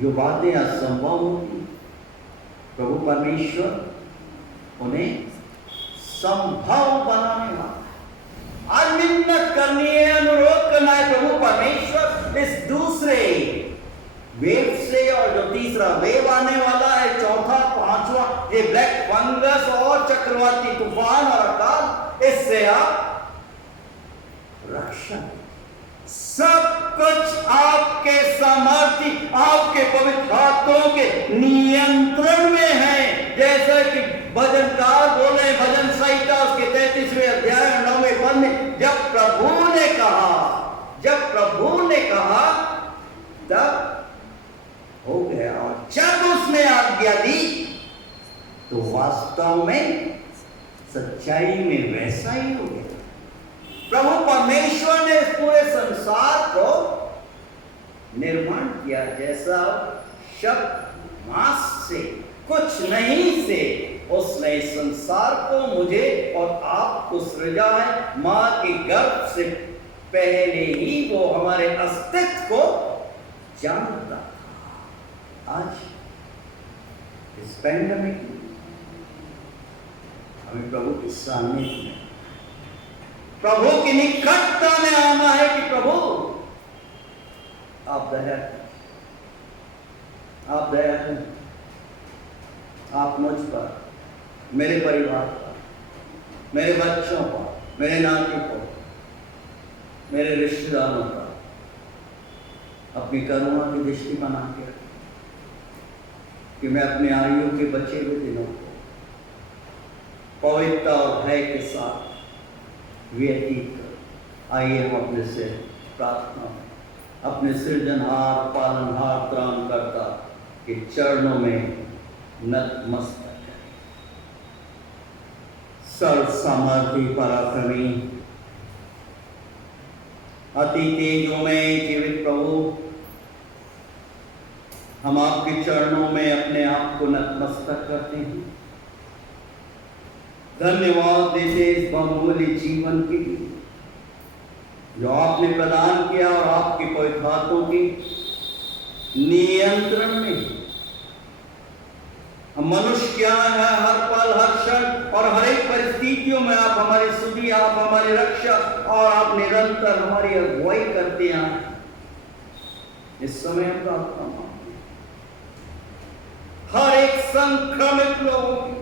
जो बातें असंभव होती, प्रभु परमेश्वर उन्हें संभव बनाने वाला। आज मिन्नत करनी है, अनुरोध करना है, प्रभु परमेश्वर इस दूसरे वेव से, और जो तीसरा वेव आने वाला है, चौथा, पांचवा, ये ब्लैक फंगस और चक्रवाती तूफान और अकाल, इससे आप रक्षा, सब कुछ आपके सामर्थ्य, आपके पवित्र हाथों के नियंत्रण में है। जैसा कि भजनकार बोले, भजन संहिता उसके 33वें अध्याय 9वें पद में, जब प्रभु ने कहा तब हो गया, और जब उसने आज्ञा दी तो वास्तव में सच्चाई में वैसा ही हो गया। प्रभु परमेश्वर ने इस पूरे संसार को निर्माण किया, जैसा शब्द मांस से कुछ नहीं से उसने इस संसार को, मुझे और आपको सृजा है। मां के गर्भ से पहले ही वो हमारे अस्तित्व को जानता था। आज इस पैंडेमिक में हमें प्रभु के सामने, प्रभु की निकटता में आना है कि प्रभु आप दया करें, आप दया करें, आप मुझ पर, मेरे परिवार पर, मेरे बच्चों पर, मेरे नाती पर, मेरे रिश्तेदारों पर अपनी करुणा की दृष्टि बना के रखें कि मैं अपने आयु के बचे हुए दिनों को पवित्रता और भय के साथ व्यतीत कर। आइए हम अपने से प्रार्थना में अपने सृजनहार, पालनहार, त्राणकर्ता के चरणों में नतमस्तक करें। सर्व सामर्थी पराक्रमी अति तेजोमय जीवित प्रभु, हम आपके चरणों में अपने आप को नतमस्तक करते हैं। धन्यवाद देते इस बहुमूल्य जीवन के लिए जो आपने प्रदान किया और आपके पवित्र हाथों के नियंत्रण में हम मनुष्य क्या है, हर पल, हर क्षण और हर एक परिस्थितियों में आप हमारी सुधि, आप हमारे रक्षक और आप निरंतर हमारी अगुवाई करते हैं। इस समय हम प्रार्थना मांगते हैं हर एक संक्रमित लोगों की,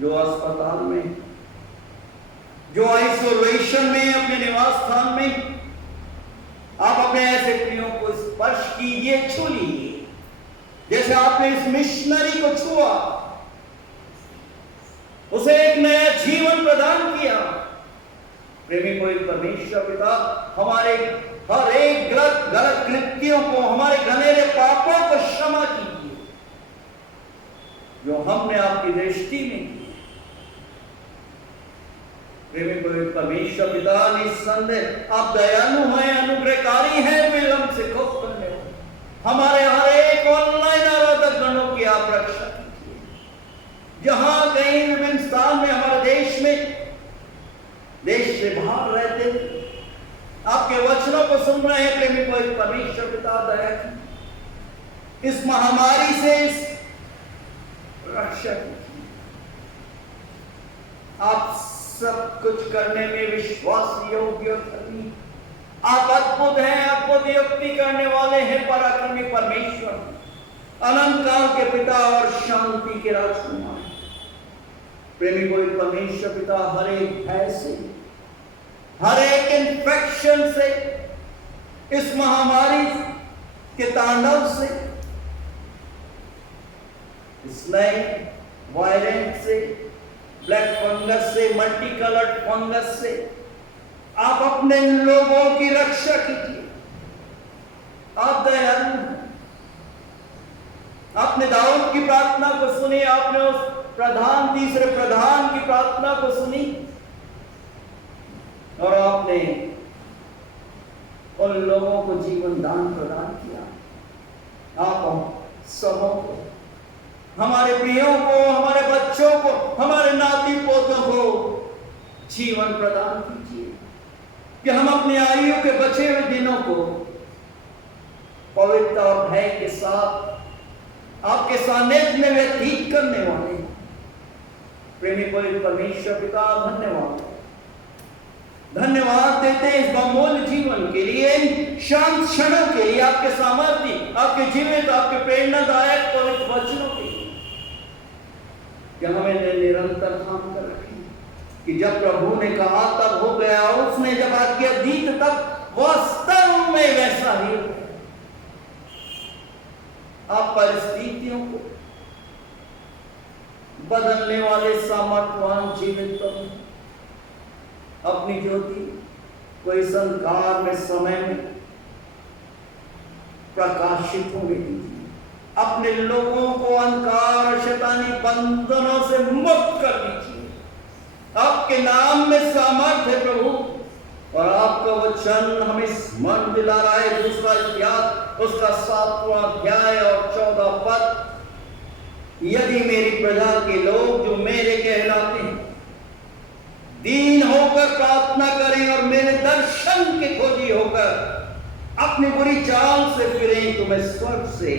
जो अस्पताल में, जो आइसोलेशन में, अपने निवास स्थान में, आप अपने ऐसे प्रियों को स्पर्श कीजिए, छू लीजिए जैसे आपने इस मिशनरी को छुआ, उसे एक नया जीवन प्रदान किया। प्रेमी कोई परमेश्वर पिता, हमारे हर एक गलत कृत्यों को, हमारे घनेरे पापों को क्षमा कीजिए जो हमने आपकी दृष्टि में की। प्रेमी पवित्र परमेश्वर पिता, निस्संदेह आप दयालु हैं, अनुग्रहकारी हैं, विलंब से खुश करने वाले। हमारे हर एक ऑनलाइन आराधक गणों की आप रक्षा कीजिए, जहां कहीं विभिन्न स्थान में, हमारे देश में, देश से बाहर रहते आपके वचनों को सुन रहे हैं। प्रेमी पवित्र परमेश्वर पिता, दया कीजिए, इस महामारी से इस रक्षा कीजिए। आप सब कुछ करने में विश्वास योग्य धर्मी, आप अद्भुत हैं, अद्भुत युक्ति करने वाले हैं, पराक्रमी परमेश्वर, अनंत काल के पिता और शांति के राजकुमार। प्रेमी कोई परमेश्वर पिता, हर एक भय से, हर एक इन्फेक्शन से, इस महामारी के तांडव से, इस नए वायरेंट से, ब्लैक फंगस से, मल्टी कलर्ड फंगस से आप अपने लोगों की रक्षा कीजिए। आप दयालु, आपने दाऊद की प्रार्थना को सुनी, आपने उस तीसरे प्रधान की प्रार्थना को सुनी और आपने उन लोगों को जीवन दान प्रदान किया। आप हम सबों को, हमारे प्रियों को, हमारे बच्चों को, हमारे नाती पोतों को जीवन प्रदान कीजिए कि हम अपने आयु के बचे हुए दिनों को पवित्र और भय के साथ आपके सानिध्य में व्यतीत करने वाले। प्रेमी पवित्र परमेश्वर पिता, धन्यवाद, धन्यवाद देते हैं इस बहुमूल्य जीवन के लिए, इन शांत क्षणों के लिए, आपके सामर्थ्य, आपके जीवित, आपके प्रेरणादायक पवित्र वचनों के लिए, कि हमें निरंतर थाम कर रखें कि जब प्रभु ने कहा तब हो गया, उसने जब आज्ञा दी तब वास्तव में वैसा ही हो। आप परिस्थितियों को बदलने वाले सामर्थ्यवान जीवित प्रभु, अपनी ज्योति को इस अंधकार में, समय में प्रकाशित होने दीजिए। अपने लोगों को अंधकार और शैतानी बंधनों से मुक्त कर दीजिए। आपके नाम में सामर्थ्य है प्रभु, और आपका वचन हमें स्मरण दिला रहा है। दूसरा इतिहास उसका 7वां अध्याय और 14 पद, यदि मेरी प्रजा के लोग जो मेरे कहलाते हैं दीन होकर प्रार्थना करें और मेरे दर्शन के खोजी होकर अपनी बुरी चाल से फिरें तो मैं स्वर्ग से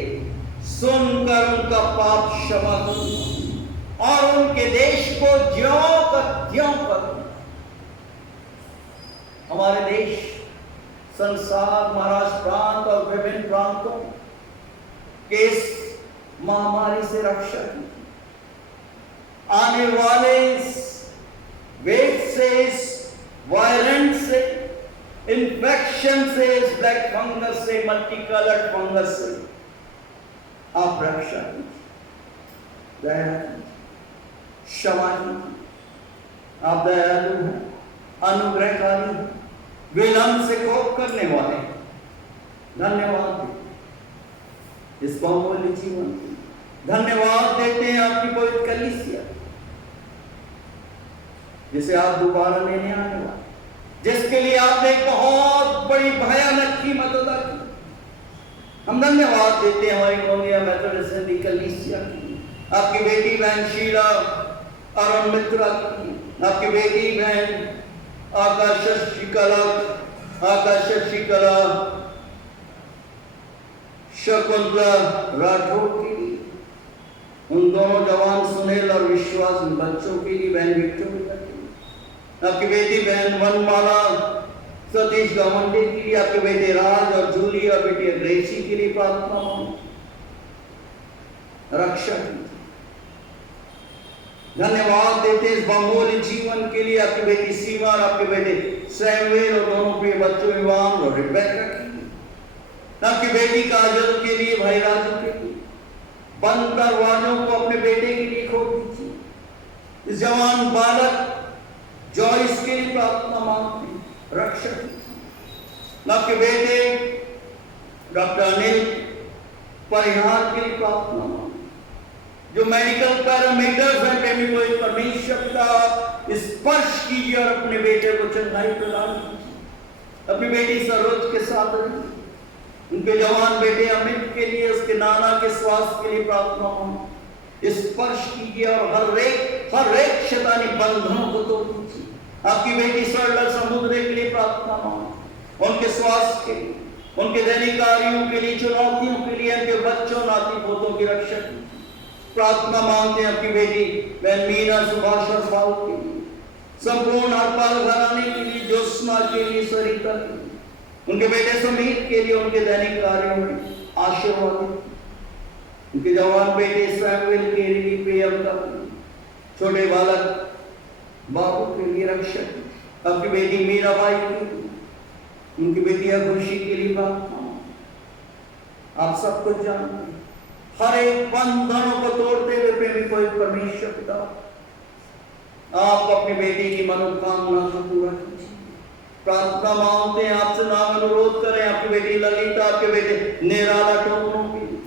सुनकर उनका पाप क्षमा करूंगा और उनके देश को ज्यों का त्यों करूंगा। हमारे देश संसार, महाराष्ट्र प्रांत और विभिन्न प्रांतों के इस महामारी से रक्षा की, आने वाले इस वेग से, इस वायलेंट से, इन्फेक्शन से, इस ब्लैक फंगस से, मल्टी कलर्ड फंगस से आप रक्षा कीजिए, दया कीजिए, क्षमा कीजिए। आप दयालु हैं, अनुग्रहकारी हैं, विलंब से कोप करने वाले। धन्यवाद इस बहुमूल्य जीवन, धन्यवाद देते हैं आपकी पवित्र कलीसिया जिसे आप दोबारा लेने आने वाले, जिसके लिए आपने एक बहुत बड़ी भयानक कीमत अदा की। हम धन्यवाद देते हैं हमारी गोंदिया मेथोडिस्ट हिंदी कलीसिया की, आपकी बेटी बहन शीला अरुण मित्रा की, आपकी बेटी बहन आकाश शशिकला शकुंतला राठौर के लिए, उन दोनों जवान सुनील और विश्वास बच्चों के लिए, बहन विक्टोरिया के लिए, आपकी बेटी बहन वनमाला सतीश गावंडे के लिए, आपके बेटे राज और जूली और बेटी ग्रेसी के लिए प्रार्थना मांगो, रक्षा कीजिए। धन्यवाद देते इस बहुमूल्य जीवन के लिए, आपकी बेटी सीमा और आपके बेटे सैमुएल और दोनों प्रिय बच्चों इवान और रिबेका के लिए, आपकी बेटी काजल के लिए, भाई राजू के लिए, बंद दरवाजों को अपने बेटे के लिए खोल दीजिए। इस जवान बालक जॉइस के लिए प्रार्थना मांगते, रक्षा कीजिए। आपके बेटे डॉक्टर अनिल परिहार के लिए प्रार्थना मांगते, जो मेडिकल पैरामीटर्स हैं प्रेमी को परमेश्वर का स्पर्श कीजिए और अपने बेटे को चंगाई प्रदान कीजिए। अपनी बेटी सरोज के साथ रहिए, उनके जवान बेटे अमित के लिए, उसके नाना के स्वास्थ्य के लिए प्रार्थना मांगो, स्पर्श कीजिए और हर एक शैतानी बंधनों को तोड़ दीजिए। आपकी बेटी सरला समुद्र के लिए प्रार्थना मांगो, उनके स्वास्थ्य के लिए, उनके दैनिक कार्यों के लिए, चुनौतियों के लिए, उनके बच्चों नाती पोतों की रक्षा कीजिए। प्रार्थना मांगते हैं आपकी बेटी बहन मीना सुभाष और साहु के लिए, संपूर्ण हरपाल घराने के लिए, ज्योत्सना के लिए, सरिता के लिए, उनके बेटे समीर के लिए, उनके दैनिक कार्यों में आशीर्वाद, उनके जवान बेटे सैमुएल के लिए, प्रियंका के लिए, छोटे बालक बाबू के लिए रक्षा, आपकी बेटी मीराबाई के लिए, उनकी बेटिया खुशी के लिए प्रार्थना। आप सब कुछ जानते हैं, हर एक बंधनों को तोड़ते हुए प्रेमी को परमेश्वर पिता आप अपनी बेटी की मनोकामना को पूरा कीजिए। प्रार्थना मांगते हैं आपसे, नाम अनुरोध करें आपकी बेटी ललिता, आपके बेटे निराला टोकरों के लिए,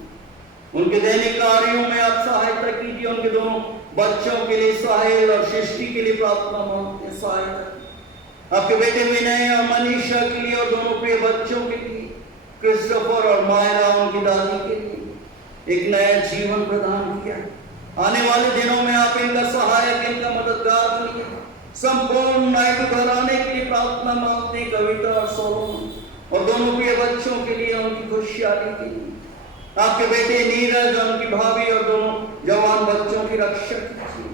उनके दैनिक कार्यों में आप सहायता कीजिए। उनके दोनों बच्चों के लिए साहिल और सृष्टि के लिए प्रार्थना मांगते हैं सहायता। आपके बेटे विनय और मनीषा के लिए और दोनों प्रिय बच्चों के लिए, क्रिस्टोफर और मायरा उनकी दादी के लिए एक नया जीवन प्रदान किया। आने वाले दिनों में आप इनका सहायक, इनका मददगार बनिए। संपूर्ण नायक घराने के लिए प्रार्थना मांगते हैं, कविता और सोलोमन और दोनों प्रिय बच्चों के लिए, उनकी खुशहाली के लिए। आपके बेटे नीरज और उनकी भाभी और दोनों जवान बच्चों की रक्षा कीजिए।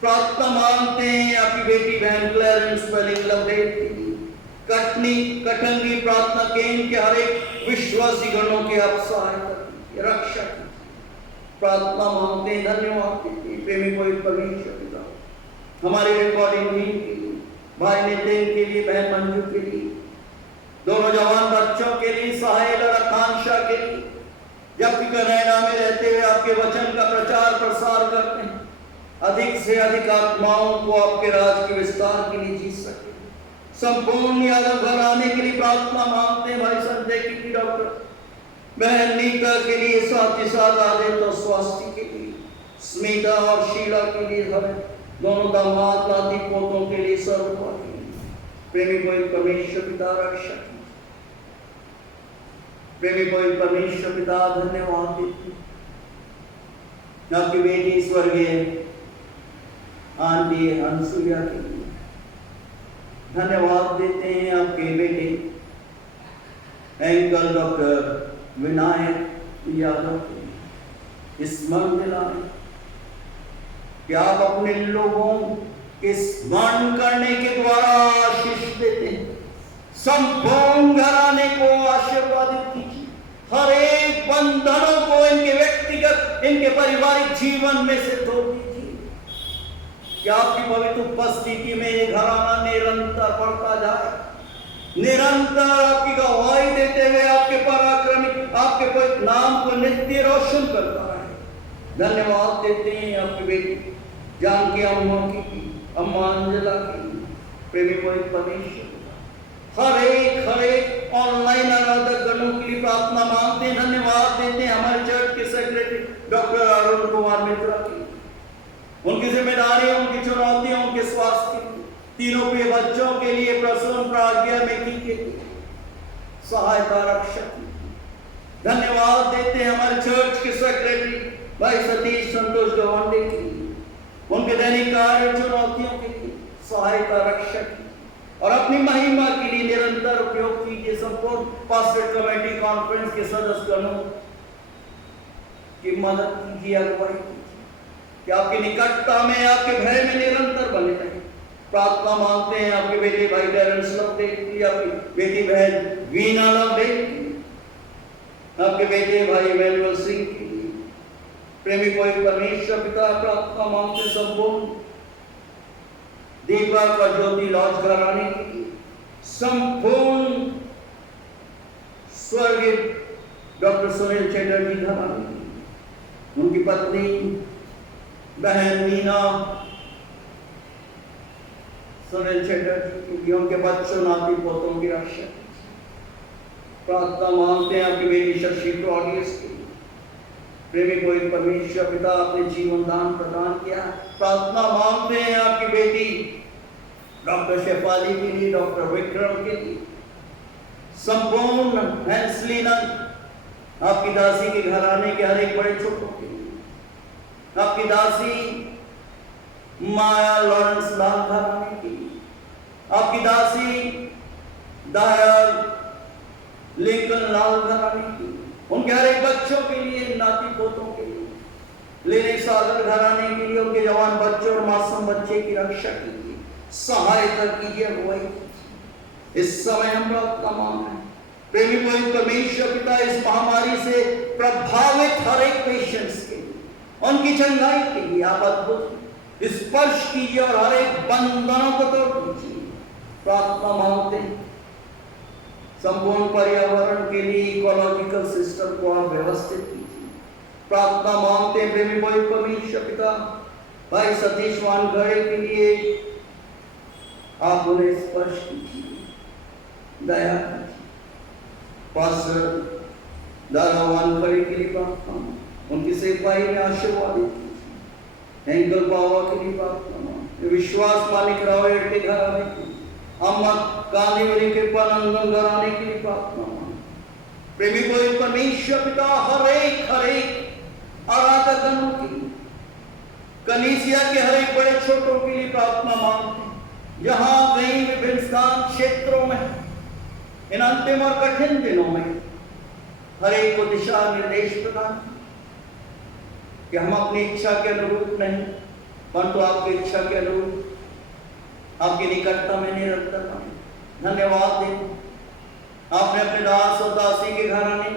प्रार्थना मांगते हैं आपकी बेटी बहन क्लैरेंस स्पेलिंग लवडेट के लिए, कठंगी प्रार्थना केंद्र के हर एक विश्वासी गणों के आप सहायता कीजिए, रक्षा कीजिए। प्रार्थना मांगते हैं, धन्यवाद देते हैं प्रेमी को परमेश्वर पिता हमारे रिकॉर्डिंग टीम के लिए, भाई नितिन के लिए, बहन मंजू के लिए, दोनों जवान बच्चों के लिए, साहिल और आकांक्षा के लिए, जबकि कनाडा में रहते हुए आपके वचन का प्रचार प्रसार करते हैं, अधिक से अधिक आत्माओं को आपके राज के विस्तार के लिए जी सके। संपूर्ण यादव घराने के लिए प्रार्थना मांगते हैं, भाई संजय की डॉक्टर बहन नीता के लिए, साथ ही साथ आदित्य और स्वास्थ्य के लिए, स्मिता और शीला के लिए, दोनों दामाद नाती पोतों के लिए, सर्वों के लिए प्रेमी को परमेश्वर पिता रक्षा। प्रेमी पवित्र परमेश्वर पिता धन्यवाद देते हैं आपकी बेटी स्वर्गीय आंटी अनसुईया के लिए। धन्यवाद देते हैं आपके बेटे एंकल डॉक्टर विनायक यादव के लिए। स्मरण दिलाएं कि आप अपने लोगों के स्मरण करने के द्वारा आशीष देते हैं। संपूर्ण घराने को आशीर्वादित कीजिए। हर एक बंधनों को इनके व्यक्तिगत इनके पारिवारिक जीवन में से धो दीजिए कि आपकी पवित्र उपस्थिति में ये घराना निरंतर बढ़ता जाए, निरंतर आपकी गवाही देते हुए आपके पराक्रमी आपके पवित्र नाम को नित्य रोशन करता है। धन्यवाद देते हैं आपकी बेटी जानकी अम्मा की अम्मा अंजला की प्रेमी पवित्र परमेश्वर हर एक ऑनलाइन आराधक गणों के लिए प्रार्थना मांगते हैं। धन्यवाद देते हैं हमारे चर्च के सेक्रेटरी डॉक्टर अरुण कुमार मित्रा की, उनकी जिम्मेदारियां, उनकी चुनौतियां, उनके स्वास्थ्य, तीनों पे बच्चों के लिए प्रसून प्राज्ञा में की सहायता रक्षक। धन्यवाद देते हैं हमारे चर्च के सेक्रेटरी भाई सतीश संतोष गवांडे की, उनके दैनिक कार्य चुनौतियों के लिए सहायता रक्षक और अपनी महिमा के लिए निरंतर उपयोग कीजिए। संपूर्ण पास्टर कमेटी कॉन्फ्रेंस के सदस्यगणों की मदद कीजिए, अगुवाई कीजिए कि आपकी निकटता में आपके भय में निरंतर बने रहे। प्रार्थना मांगते हैं आपके बेटे भाई डेरेंस लवडे की, आपकी बेटी बहन वीना लवडे की, आपके बेटे भाई मैनुअल सिंह की, प्रेमी पवित्र परमेश्वर पिता प्रार्थना मांगते संपूर्ण दीपक और ज्योति लॉज घराने के लिए, संपूर्ण स्वर्गीय डॉक्टर सुनील चैटर्जी घराने के लिए, उनकी पत्नी बहन मीना सुनील चैटर्जी के लिए, उनके बच्चों नाती पोतों की रक्षा। प्रार्थना मांगते हैं आपकी बेटी शशि क्लॉडियस के लिए, प्रेमी पवित्र परमेश्वर पिता अपने जीवन दान प्रदान किया। प्रार्थना मांगते हैं आपकी बेटी डॉक्टर शेफाली के लिए, डॉक्टर विक्रम के लिए, संपूर्ण हैंसलीना आपकी दासी के घराने के हर एक बड़े छोटों के लिए, आपकी दासी माया लॉरेंस लाल घराने के लिए, आपकी दासी दायर लिंकन लाल घराने की, उनके हर एक बच्चों के लिए, नाती पोतों के लिए, लेने सागर घराने के लिए, उनके जवान बच्चों और मासूम बच्चे की रक्षा कीजिए, सहायता कीजिए, अगुवाई कीजिए। इस समय हम प्रार्थना मांग रहे हैं प्रेमी पवित्र परमेश्वर पिता इस महामारी से प्रभावित हर एक पेशेंट्स के लिए, उनकी चंगाई के लिए आप अद्भुत स्पर्श कीजिए और हर एक बंधनों को तोड़ दीजिए। प्रार्थना मांगते हैं संपूर्ण पर्यावरण के लिए इकोलॉजिकल सिस्टम को आप व्यवस्थित कीजिए। प्रार्थना मांगते हैं प्रेमी पवित्र परमेश्वर पिता भाई सतीश वानखड़े के लिए आप उन्हें स्पर्श कीजिए, दया कीजिए। पास्टर दारा वानखड़े के लिए प्रार्थना, उनकी सेवकाई में आशीर्वादित कीजिए। एंकल बाबा के लिए प्रार्थना, विश्वास मालिक राव के घराने की, अम्मा कालीवरी के पनंदन घराने के लिए प्रार्थना। प्रेमी पवित्र परमेश्वर पिता हर एक आराधकों की, कलीसिया के हर एक बड़े छोटों के लिए प्रार्थना मांगते हैं, जहां कहीं विभिन्न स्थान क्षेत्रों में इन अंतिम और कठिन दिनों में हर एक को दिशा निर्देश प्रदान कि हम अपनी इच्छा के अनुरूप नहीं परंतु आपकी इच्छा के अनुरूप आपकी निकटता में निरंतर बने। धन्यवाद दें आपने अपने दास और दासी के घराने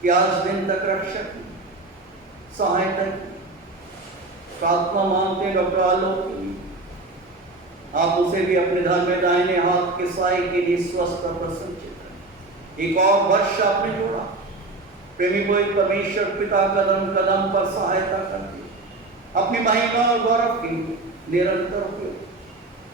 की आज दिन तक रक्षा की, सहायता की। प्रार्थना मांगते हैं डॉक्टर आलोक के लिए, आप उसे भी अपने धन में दाहिने हाथ के साए के लिए स्वस्थ और प्रसन्नचित्त करें। एक और वर्ष आपने जोड़ा, प्रेमी पवित्र परमेश्वर पिता कदम कदम पर सहायता करते अपनी महिमा और गौरव के लिए निरंतर उपयोग।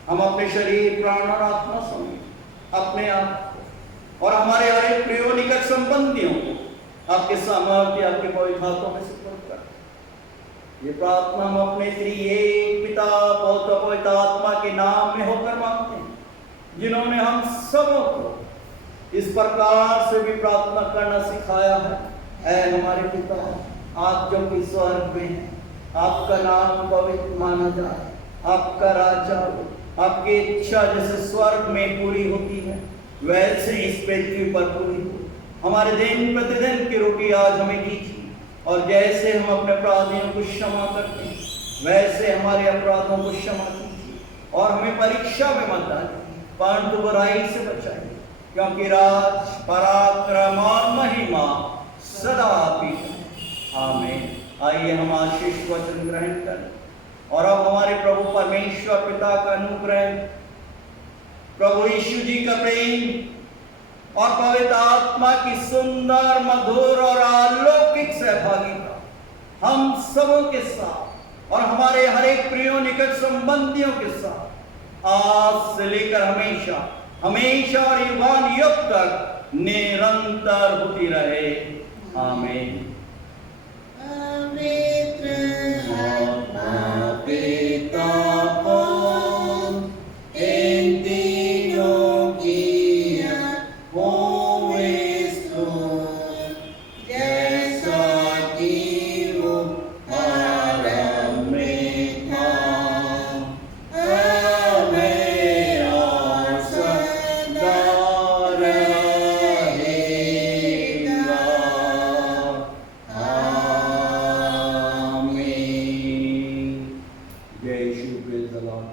हम अपने शरीर प्राण और आत्मा समेत अपने आप और हमारे हर एक प्रिय निकट संबंधियों को आपके सामर्थ्य आपके पवित्र हाथों में सुपुर्द करते। ये प्रार्थना हम अपने त्रिएक पिता पौत्र पवित्र आत्मा के नाम में होकर मांगते हैं, जिन्होंने हम सबों को इस प्रकार से भी प्रार्थना करना सिखाया है। ऐ हमारे पिता, आप जो कि स्वर्ग में हैं, आपका नाम पवित्र माना जाए, आपका राज्य हो, आपकी इच्छा जैसे स्वर्ग में पूरी होती है वैसे इस पृथ्वी पर पूरी हो। हमारे दिन प्रतिदिन की रोटी आज हमें दीजिए, और जैसे हम अपने अपराधियों को क्षमा करते हैं वैसे हमारे अपराधों को क्षमा कीजिए, और हमें परीक्षा में मत डालिए परंतु बुराई से बचाइए, क्योंकि राज, पराक्रम और महिमा सदा आपकी है। आमीन। आइए हम आशीष वचन ग्रहण करें, और अब हमारे प्रभु परमेश्वर पिता का अनुग्रह, प्रभु यीशु जी का प्रेम और पवित्र आत्मा की सुंदर, मधुर और अलौकिक सहभागिता हम सबों के साथ और हमारे हर एक प्रियों निकट संबंधियों के साथ आज से लेकर हमेशा हमेशा और युगान युग तक निरंतर होती रहे। आमीन। पवित्र आत्मा पिता इन तीनों की होवे स्तुति, जैसा कि वो आरंभ में था, अभी और सदा रहेगा। जय यीशु, प्रेज़ द लॉर्ड।